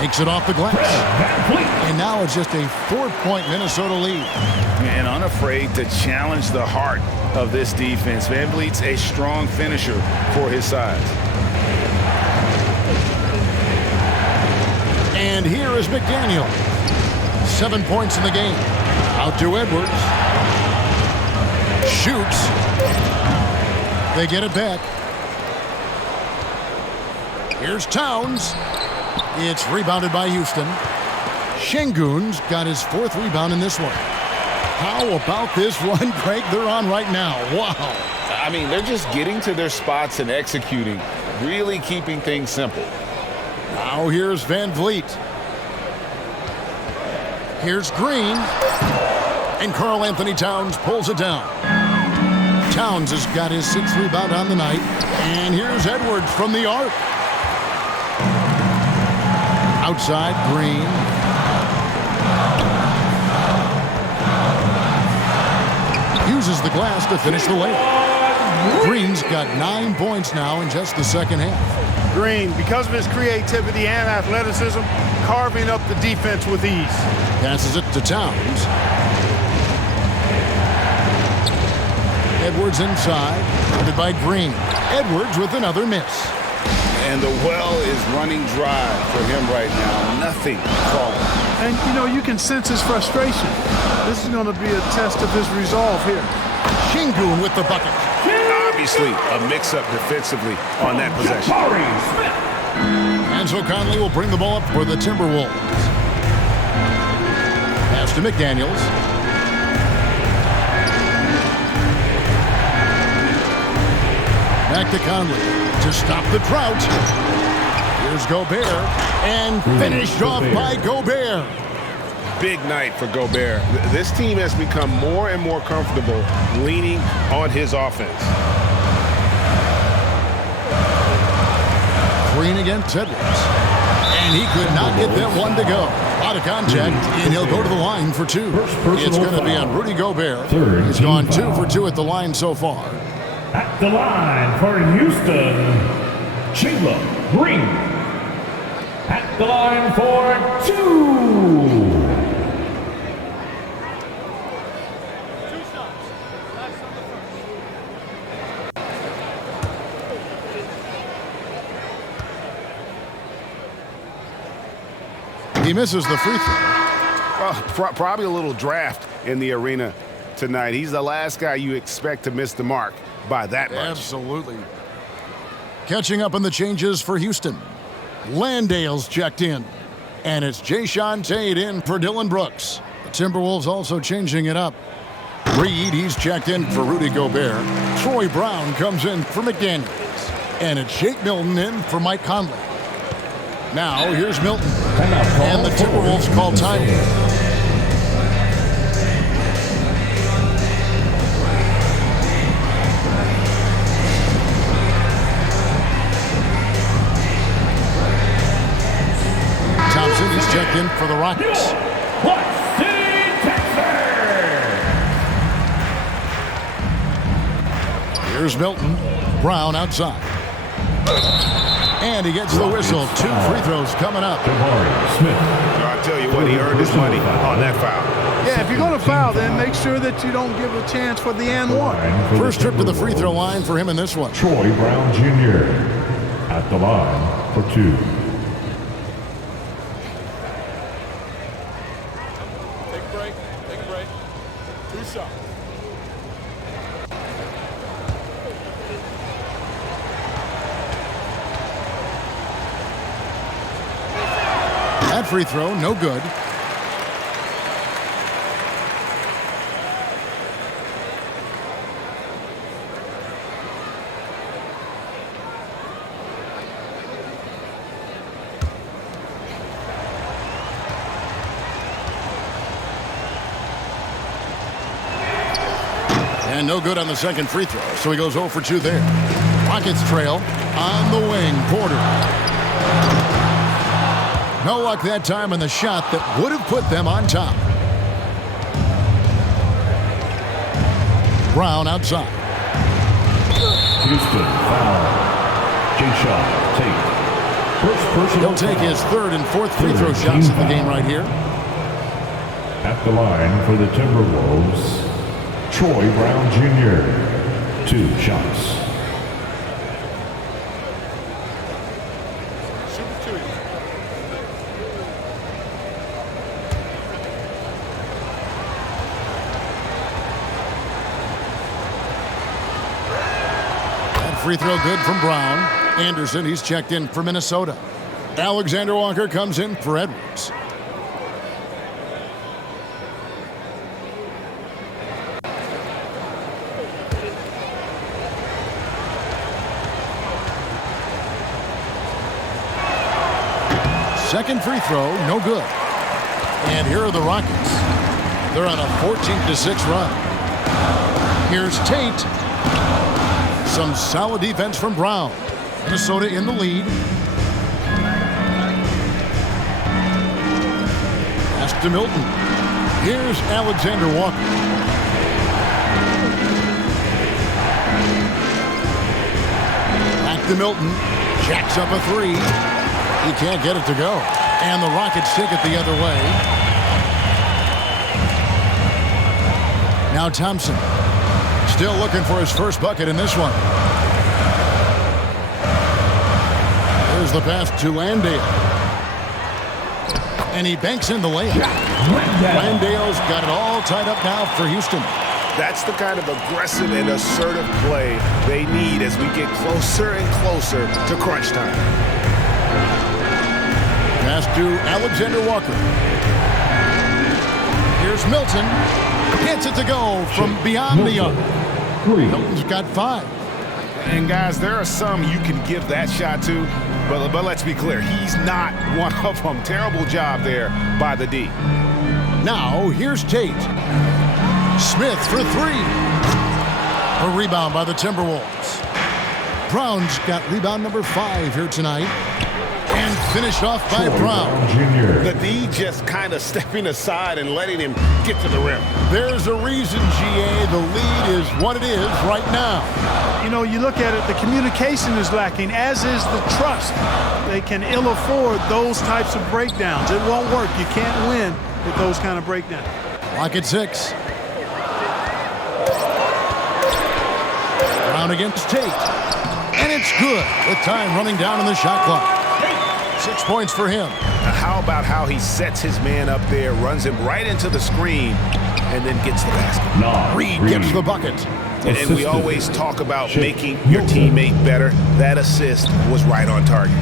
Makes it off the glass. And now it's just a 4-point Minnesota lead. And unafraid to challenge the heart of this defense. Van Vliet's a strong finisher for his size. And here is McDaniel. 7 points in the game. Out to Edwards. Shoots. They get it back. Here's Towns. It's rebounded by Houston. Şengün's got his 4th rebound in this one. How about this run break they're on right now? Wow. I mean, they're just getting to their spots and executing, really keeping things simple. Now here's Van Vliet. Here's Green. And Karl Anthony Towns pulls it down. Towns has got his 6th rebound on the night. And here's Edwards from the arc. Outside, Green. Uses the glass to finish the layup. Green's got 9 points now in just the second half. Green, because of his creativity and athleticism, carving up the defense with ease. Passes it to Towns. Edwards inside, guarded by Green. Edwards with another miss. And the well is running dry for him right now. Nothing falling. And, you know, you can sense his frustration. This is going to be a test of his resolve here. Şengün with the bucket. Obviously, a mix-up defensively on that possession. And so Conley will bring the ball up for the Timberwolves. Pass to McDaniels. Back to Conley to stop the drought. Here's Gobert, and finished off by Gobert. Big night for Gobert. This team has become more and more comfortable leaning on his offense. Green against Edwards. And he could not get that one to go. Out of contact, and he'll go to the line for 2. It's going to be on Rudy Gobert. He's gone 2 for 2 at the line so far. At the line for Houston, Jalen Green. At the line for 2. He misses the free throw. Probably a little draft in the arena tonight. He's the last guy you expect to miss the mark by that much. Absolutely. Catching up on the changes for Houston. Landale's checked in. And it's Jae'Sean Tate in for Dillon Brooks. The Timberwolves also changing it up. Reed, he's checked in for Rudy Gobert. Troy Brown comes in for McDaniels. And it's Shake Milton in for Mike Conley. Now, here's Milton. And the Timberwolves call time. Thompson is checked in for the Rockets. Here's Milton. Brown outside. And he gets the whistle. 2 free throws coming up. I tell you what, he earned his money on that foul. Yeah, if you're going to foul, then make sure that you don't give a chance for the and one. First trip to the free throw line for him in this one. Troy Brown Jr. at the line for 2. Take a break. Take a break. 2 shots. That free throw, no good. And no good on the second free throw, so he goes 0 for 2 there. Rockets trail on the wing. Porter. No luck that time on the shot that would have put them on top. Brown outside. Houston foul. J-shot, take. First personal He'll take foul. his 3rd and 4th free throw shots of the game right here. At the line for the Timberwolves, Troy Brown Jr. 2 shots. Free throw good from Brown. Anderson, he's checked in for Minnesota. Alexander Walker comes in for Edwards. Second free throw, no good. And here are the Rockets. They're on a 14-6 run. Here's Tate. Some solid defense from Brown. Minnesota in the lead. Pass to Milton. Here's Alexander Walker. Back to Milton. Jacks up a 3. He can't get it to go. And the Rockets take it the other way. Now Thompson. Still looking for his first bucket in this one. There's the pass to Landale. And he banks in the layup. Landale's got it all tied up now for Houston. That's the kind of aggressive and assertive play they need as we get closer and closer to crunch time. Pass to Alexander Walker. Here's Milton. Gets it to go from beyond the arc. Milton's got 5. And guys, there are some you can give that shot to, but let's be clear, he's not one of them. Terrible job there by the D. Now here's Tate. Smith for 3. A rebound by the Timberwolves. Brown's got rebound number 5 here tonight. And finished off by Brown. The D just kind of stepping aside and letting him get to the rim. There's a reason, GA, the lead is what it is right now. You know, you look at it, the communication is lacking, as is the trust. They can ill afford those types of breakdowns. It won't work. You can't win with those kind of breakdowns. Lock at 6. Brown against Tate. And it's good with time running down on the shot clock. 6 points for him. Now how about how he sets his man up there, runs him right into the screen, and then gets the basket. Reed gets the bucket. And we always talk about making your teammate better. That assist was right on target.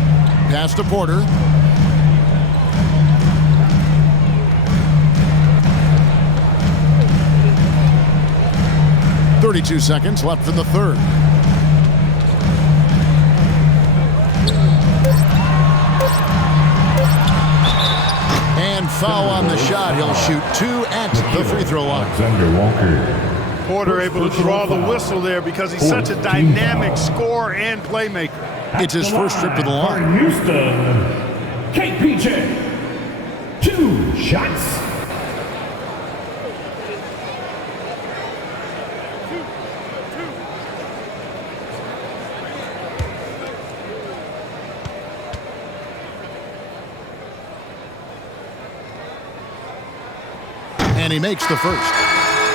Pass to Porter. .32 seconds left in the third. And foul on the shot. He'll shoot 2 at the free throw line. Alexander Walker. Porter able to draw the whistle there because he's such a dynamic scorer and playmaker. It's his first trip to the line. Houston, KPJ. 2 shots. And he makes the first.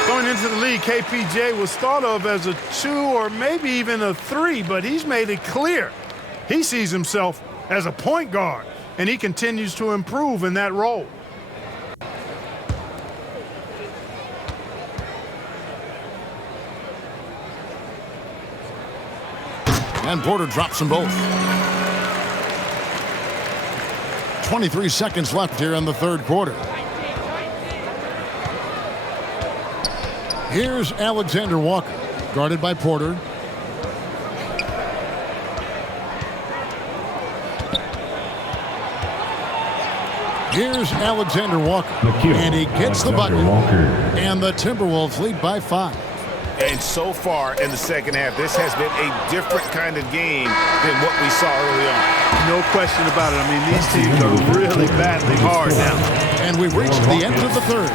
Going into the league, KPJ was thought of as a 2 or maybe even a 3, but he's made it clear he sees himself as a point guard, and he continues to improve in that role. And Porter drops them both. 23 seconds left here in the third quarter. Here's Alexander Walker, guarded by Porter. Here's Alexander Walker, and he gets the bucket. And the Timberwolves lead by 5. And so far in the second half, this has been a different kind of game than what we saw early on. No question about it. I mean, these teams are really battling hard now. And we've reached the end of the third.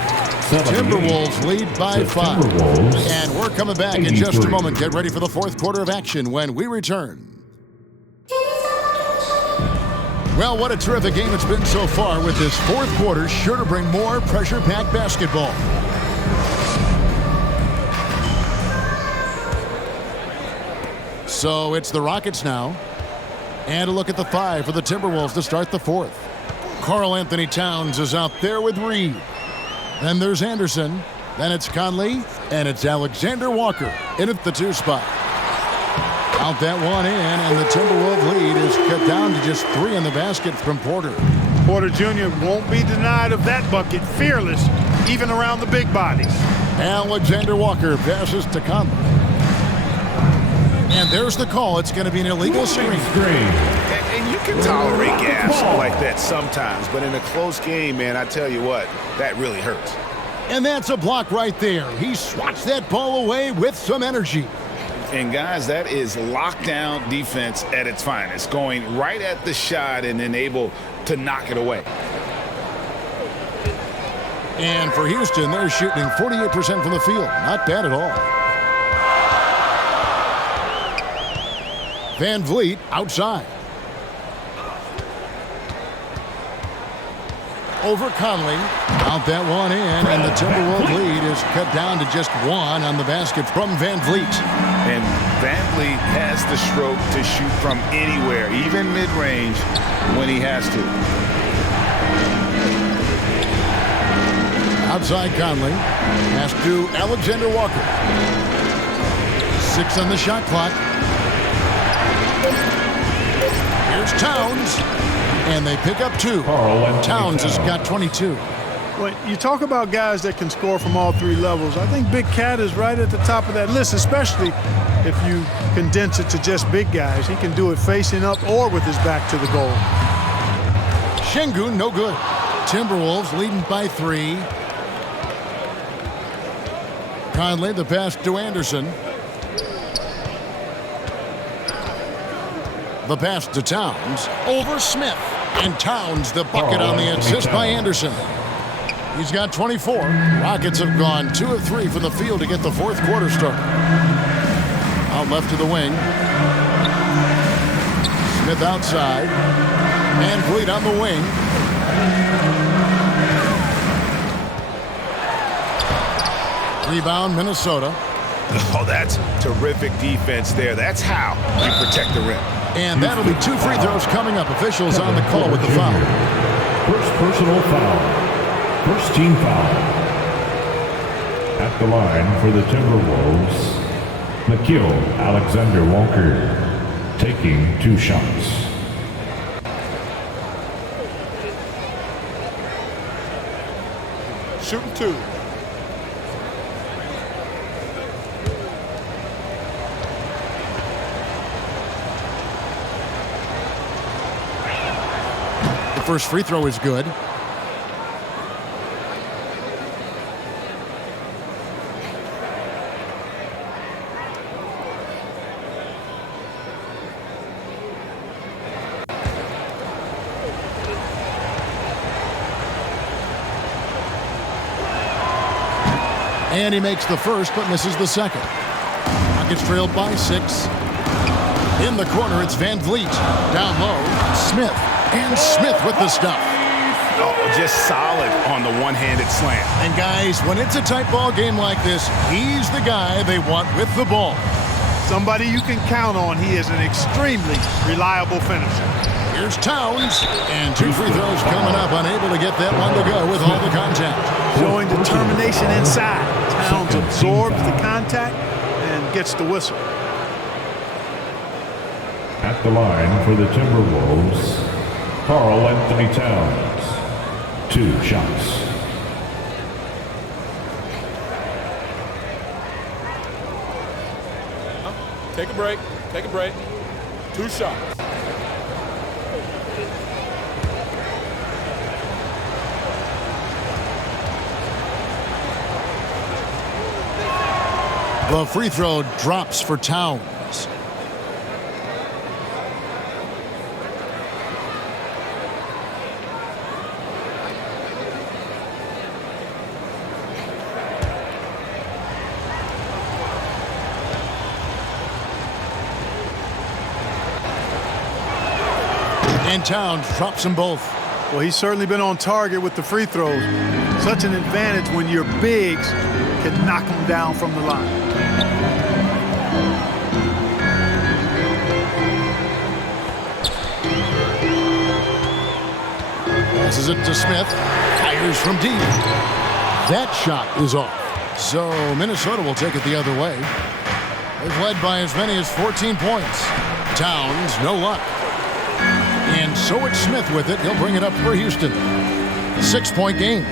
Timberwolves lead by 5. And we're coming back in just a moment. Get ready for the fourth quarter of action when we return. Well, what a terrific game it's been so far, with this fourth quarter sure to bring more pressure-packed basketball. So it's the Rockets now. And a look at the 5 for the Timberwolves to start the fourth. Karl Anthony Towns is out there with Reed. Then there's Anderson. Then it's Conley. And it's Alexander Walker in at the 2 spot. Out that one in, and the Timberwolves lead is cut down to just 3 in the basket from Porter. Porter Jr. won't be denied of that bucket. Fearless, even around the big bodies. Alexander Walker passes to Conley. And there's the call. It's going to be an illegal screen. And you can tolerate gas like that sometimes, but in a close game, man, I tell you what, that really hurts. And that's a block right there. He swats that ball away with some energy. And guys, that is lockdown defense at its finest, going right at the shot and then able to knock it away. And for Houston, they're shooting 48% from the field. Not bad at all. Van Vliet outside. Over Conley. Out that one in, and the Timberwolves lead is cut down to just 1 on the basket from Van Vliet. And Van Vliet has the stroke to shoot from anywhere, even mid-range, when he has to. Outside Conley. Pass to Alexander Walker. 6 on the shot clock. Here's Towns. And they pick up 2. Towns has got 22. Well, you talk about guys that can score from all 3 levels. I think Big Cat is right at the top of that list, especially if you condense it to just big guys. He can do it facing up or with his back to the goal. Şengün, no good. Timberwolves leading by 3. Conley, the pass to Anderson. The pass to Towns. Over Smith. And Towns, the bucket on the assist by Anderson. He's got 24. Rockets have gone 2 of 3 from the field to get the fourth quarter started. Out left to the wing. Smith outside. Van Vliet on the wing. Rebound, Minnesota. Oh, that's terrific defense there. That's how you protect the rim. And that'll be 2 free throws coming up. Officials on the call with the foul. First personal foul. First team foul. At the line for the Timberwolves, Nickeil Alexander Walker, taking 2 shots. Shooting 2. The first free throw is good. And he makes the first, but misses the second. Rockets trailed by 6. In the corner, it's Van Vliet. Down low, Smith. And Smith with the stuff. Oh, just solid on the one-handed slam. And guys, when it's a tight ball game like this, he's the guy they want with the ball. Somebody you can count on. He is an extremely reliable finisher. Here's Towns, and 2 free throws coming up, unable to get that one to go with all the contact. Showing determination inside. Towns absorbs the contact and gets the whistle. At the line for the Timberwolves, Karl Anthony Towns. 2 shots. Take a break. Take a break. 2 shots. The free throw drops for Towns. And Towns drops them both. Well, he's certainly been on target with the free throws. Such an advantage when your bigs can knock them down from the line. Passes it to Smith. Fires from deep. That shot is off. So Minnesota will take it the other way. They've led by as many as 14 points. Towns, no luck. And so it's Smith with it. He'll bring it up for Houston. 6-point game.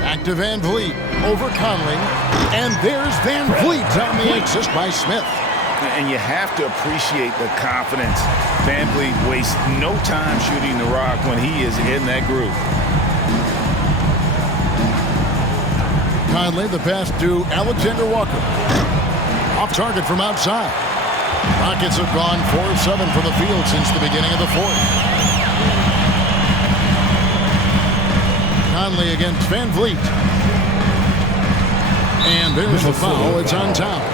Back to Van Vliet. Over Conley. And there's Van Vliet on the assist by Smith. And you have to appreciate the confidence. Van Vliet wastes no time shooting the rock when he is in that groove. Conley, the pass to Alexander Walker. Off target from outside. Rockets have gone 4 of 7 from the field since the beginning of the fourth. Conley against Van Vliet. And there's the foul. It's on Towns.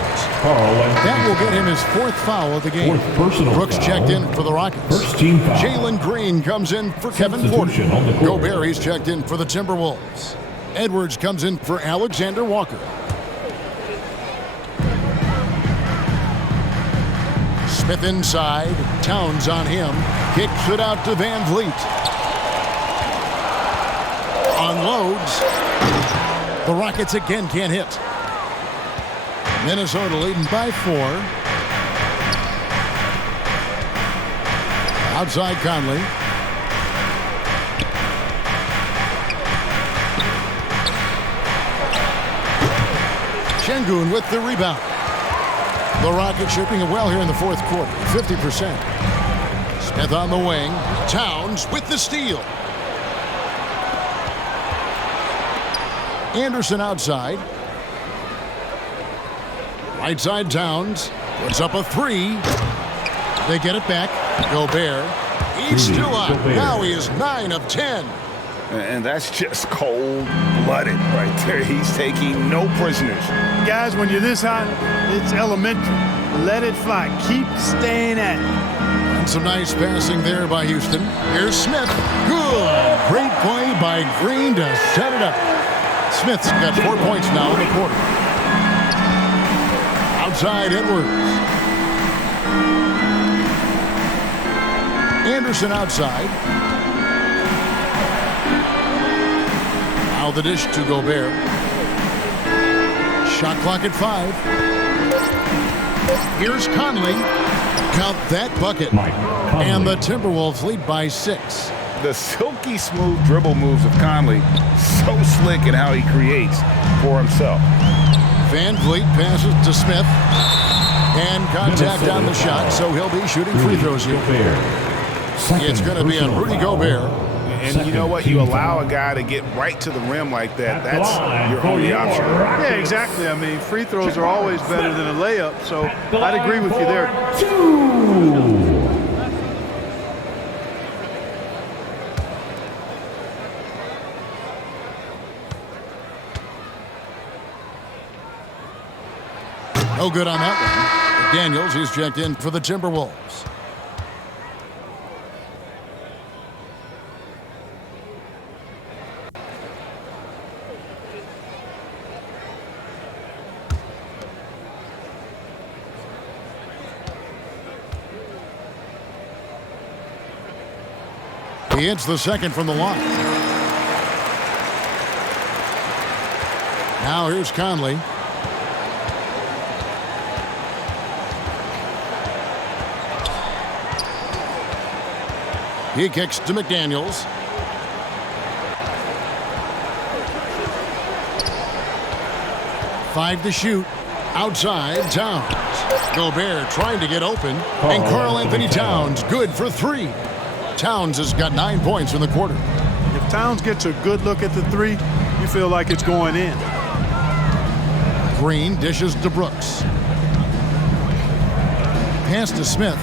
That will get him his 4th foul of the game. Brooks checked in for the Rockets. First team foul. Jalen Green comes in for Kevin Porter. Gobert, he's checked in for the Timberwolves. Edwards comes in for Alexander Walker. Smith inside. Towns on him. Kicks it out to Van Vliet. Unloads. The Rockets again can't hit. Minnesota leading by 4. Outside Conley. Şengün with the rebound. The Rockets shooting it well here in the fourth quarter, 50%. Smith on the wing. Towns with the steal. Anderson outside. Right side Towns. Puts up a 3. They get it back. Gobert. He's still out. Now he is 9 of 10. And that's just cold-blooded right there. He's taking no prisoners. Guys, when you're this hot, it's elementary. Let it fly. Keep staying at it. And some nice passing there by Houston. Here's Smith. Good. Great play by Green to set it up. Smith's got 4 points now in the quarter. Outside Edwards. Anderson outside. Now the dish to Gobert. Shot clock at 5. Here's Conley. Count that bucket. And the Timberwolves lead by 6. The silky smooth dribble moves of Conley, so slick in how he creates for himself. Van Vliet passes to Smith. And contact on the shot, so he'll be shooting free throws here. It's going to be on Rudy Gobert. And you know what? You allow a guy to get right to the rim like that. That's your only option. Yeah, exactly. I mean, free throws are always better than a layup, so I'd agree with you there. 2. No good on that one. McDaniels, he's checked in for the Timberwolves. He hits the second from the line. Now here's Conley. He kicks to McDaniels. Five to shoot. Outside, Towns. Gobert trying to get open. And Karl Anthony Towns good for three. Towns has got 9 points in the quarter. If Towns gets a good look at the three, you feel like it's going in. Green dishes to Brooks. Pass to Smith.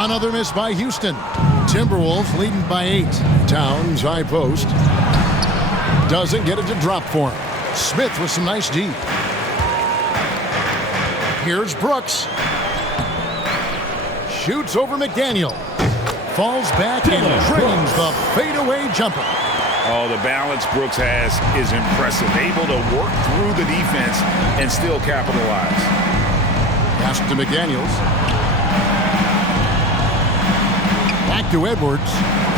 Another miss by Houston. Timberwolves leading by 8. Towns high post. Doesn't get it to drop for him. Smith with some nice D. Here's Brooks. Shoots over McDaniel. Falls back and drains the fadeaway jumper. Oh, the balance Brooks has is impressive. Able to work through the defense and still capitalize. Pass to McDaniels. Back to Edwards.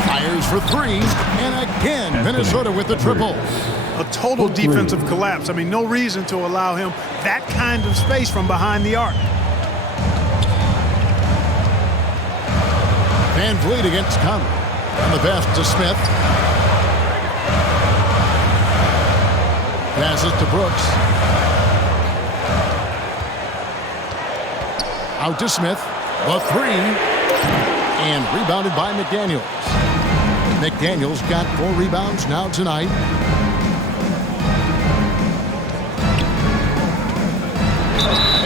Fires for three. And again, Minnesota with the triple. A total defensive collapse. I mean, no reason to allow him that kind of space from behind the arc. Van Vliet against Conley. And the pass to Smith. Passes to Brooks. Out to Smith. The three. And rebounded by McDaniels. McDaniels got 4 rebounds now tonight.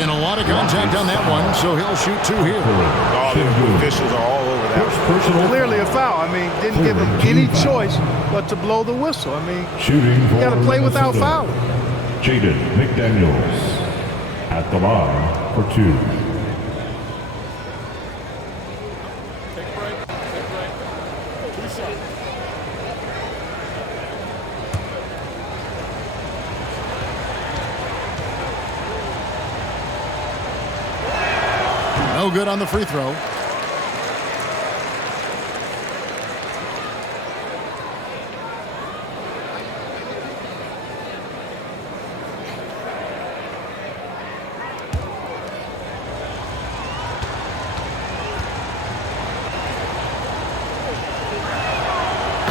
And a lot of contact on that one, so he'll shoot 2 here. Oh, the officials are all over that. Clearly a foul. I mean, didn't give him any choice but to blow the whistle. I mean, Shooting you got to play without fouling. Jaden McDaniels at the line for 2. No good on the free throw.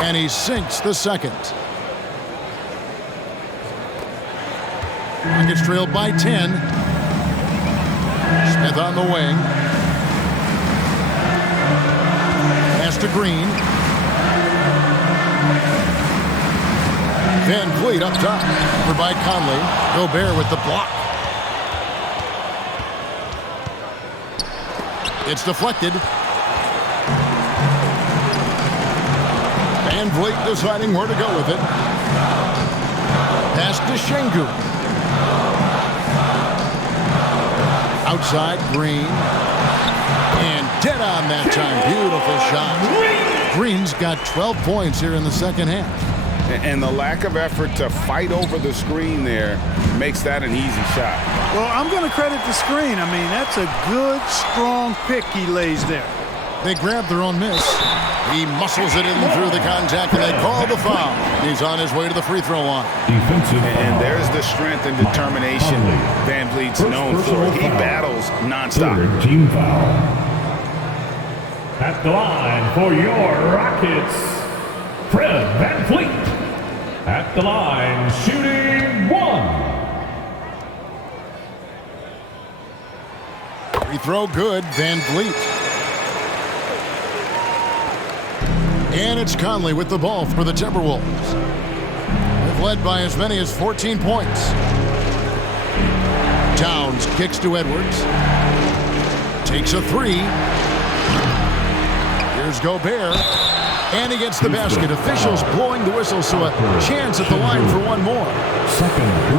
And he sinks the second. Rockets trailed by 10. Smith on the wing. Pass to Green. Van Vliet up top. Over by Conley. Gobert with the block. It's deflected. Van Vliet deciding where to go with it. Pass to Şengün. Outside, Green. And dead on that time. Beautiful shot. Green's got 12 points here in the second half. And the lack of effort to fight over the screen there makes that an easy shot. Well, I'm going to credit the screen. I mean, that's a good, strong pick he lays there. They grab their own miss. He muscles it in through the contact, and they call the foul. He's on his way to the free throw line. And there's the strength and determination Van Vliet's known for. He battles nonstop. Team foul. At the line for your Rockets, Fred Van Vliet. At the line, shooting 1. Free throw good, Van Vliet. And it's Conley with the ball for the Timberwolves. They've led by as many as 14 points. Towns kicks to Edwards. Takes a three. Here's Gobert. And he gets the basket. Officials blowing the whistle, so a chance at the line for one more.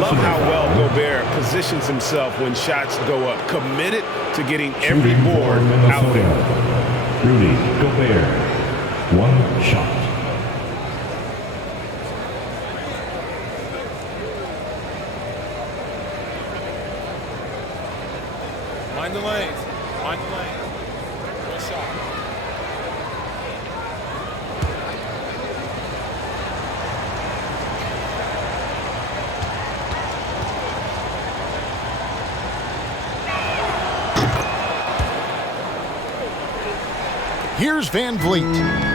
Love how well Gobert positions himself when shots go up. Committed to getting every board out there. Rudy Gobert, one shot. Mind the lanes. Mind the lanes. One shot. Here's Van Vliet.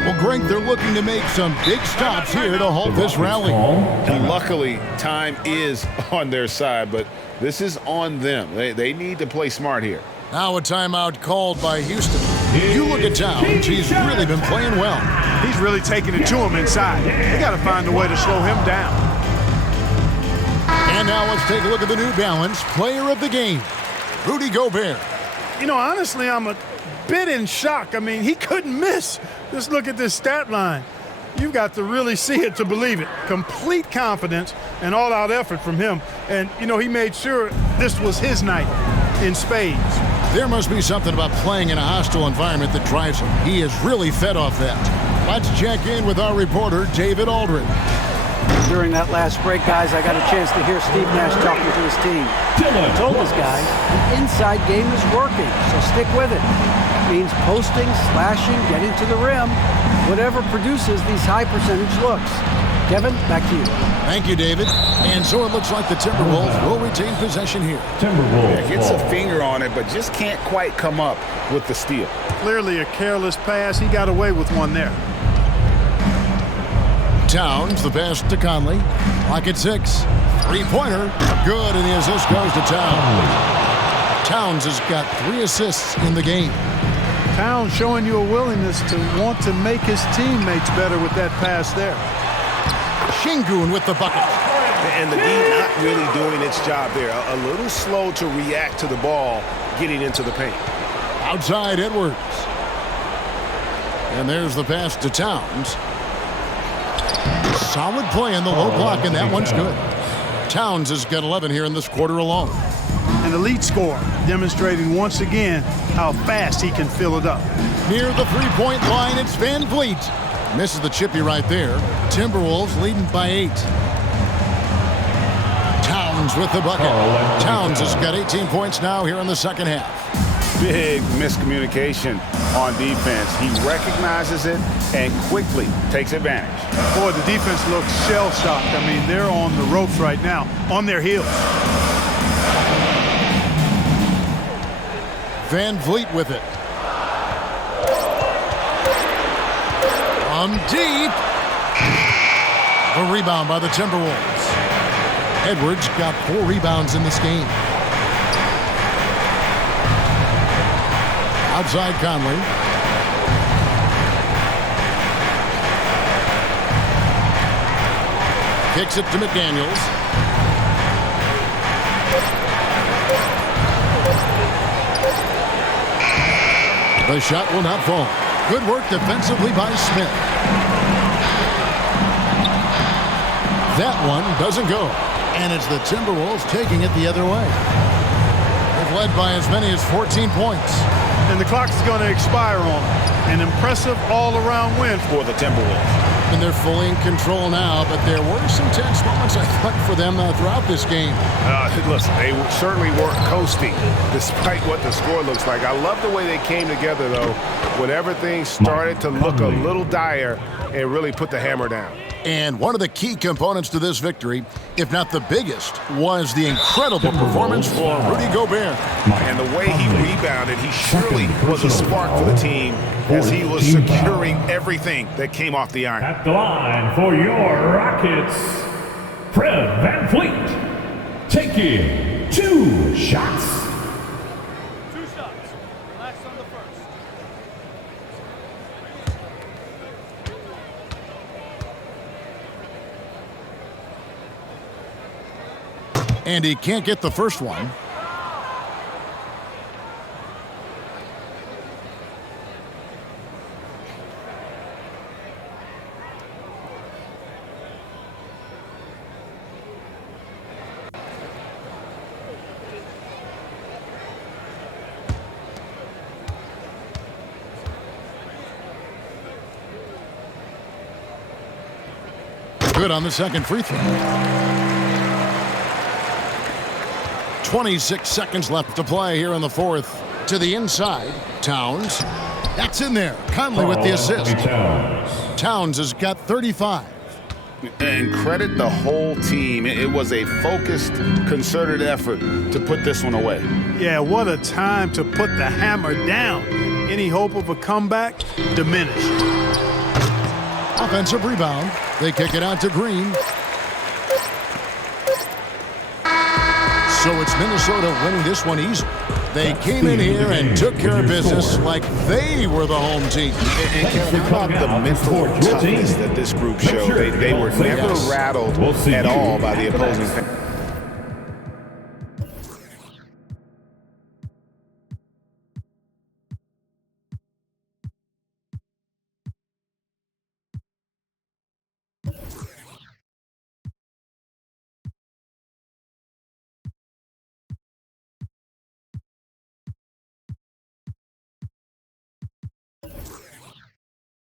Well, Greg, they're looking to make some big stops here to halt this rally. And luckily, time is on their side, but this is on them. They need to play smart here. Now a timeout called by Houston. You look at Towns. He's really been playing well. He's really taking it to him inside. They got to find a way to slow him down. And now let's take a look at the New Balance player of the game, Rudy Gobert. You know, honestly, I'm a bit in shock. I mean, he couldn't miss. Just look at this stat line. You've got to really see it to believe it. Complete confidence and all-out effort from him. And, you know, he made sure this was his night in spades. There must be something about playing in a hostile environment that drives him. He is really fed off that. Let's check in with our reporter, David Aldridge. During that last break, guys, I got a chance to hear Steve Nash talking to his team. He told his guys the inside game is working, so stick with it. That means posting, slashing, getting to the rim, whatever produces these high percentage looks. Kevin, back to you. Thank you, David. And so it looks like the Timberwolves will retain possession here. Timberwolves gets a finger on it, but just can't quite come up with the steal. Clearly a careless pass. He got away with one there. Towns, the pass to Conley. Clock at 6. Three-pointer. Good, and the assist goes to Towns. Towns has got 3 assists in the game. Towns showing you a willingness to want to make his teammates better with that pass there. Şengün with the bucket. And the D not really doing its job there. A little slow to react to the ball getting into the paint. Outside Edwards. And there's the pass to Towns. Solid play in the low block, and that one's good. Towns has got 11 here in this quarter alone. An elite score, demonstrating once again how fast he can fill it up. Near the three-point line, it's Van Vliet. Misses the chippy right there. Timberwolves leading by 8. Towns with the bucket. Towns has got 18 points now here in the second half. Big miscommunication on defense. He recognizes it and quickly takes advantage. Boy, the defense looks shell-shocked. I mean, they're on the ropes right now, on their heels. Van Vliet with it. From deep. A rebound by the Timberwolves. Edwards got 4 rebounds in this game. Outside Conley. Kicks it to McDaniels. The shot will not fall. Good work defensively by Smith. That one doesn't go. And it's the Timberwolves taking it the other way. They've led by as many as 14 points. And the clock is going to expire on them. An impressive all-around win for the Timberwolves. And they're fully in control now, but there were some tense moments, I thought, for them throughout this game. Listen, they certainly weren't coasting, despite what the score looks like. I love the way they came together, though, when everything started to look a little dire and really put the hammer down. And one of the key components to this victory, if not the biggest, was the incredible performance for Rudy Gobert. And the way he rebounded, he surely was a spark for the team as he was securing everything that came off the iron. At the line for your Rockets, Fred VanVleet, taking 2 shots. 2 shots. Relax on the first. And he can't get the first one. Good on the second free throw. 26 seconds left to play here in the fourth. To the inside, Towns. That's in there. Conley with the assist. Towns has got 35. And credit the whole team. It was a focused, concerted effort to put this one away. Yeah, what a time to put the hammer down. Any hope of a comeback diminished. Offensive rebound. They kick it out to Green. So it's Minnesota winning this one easy. They came in here and took care of business like they were the home team. And how about the mental toughness that this group showed? They were never rattled at all by the opposing fans.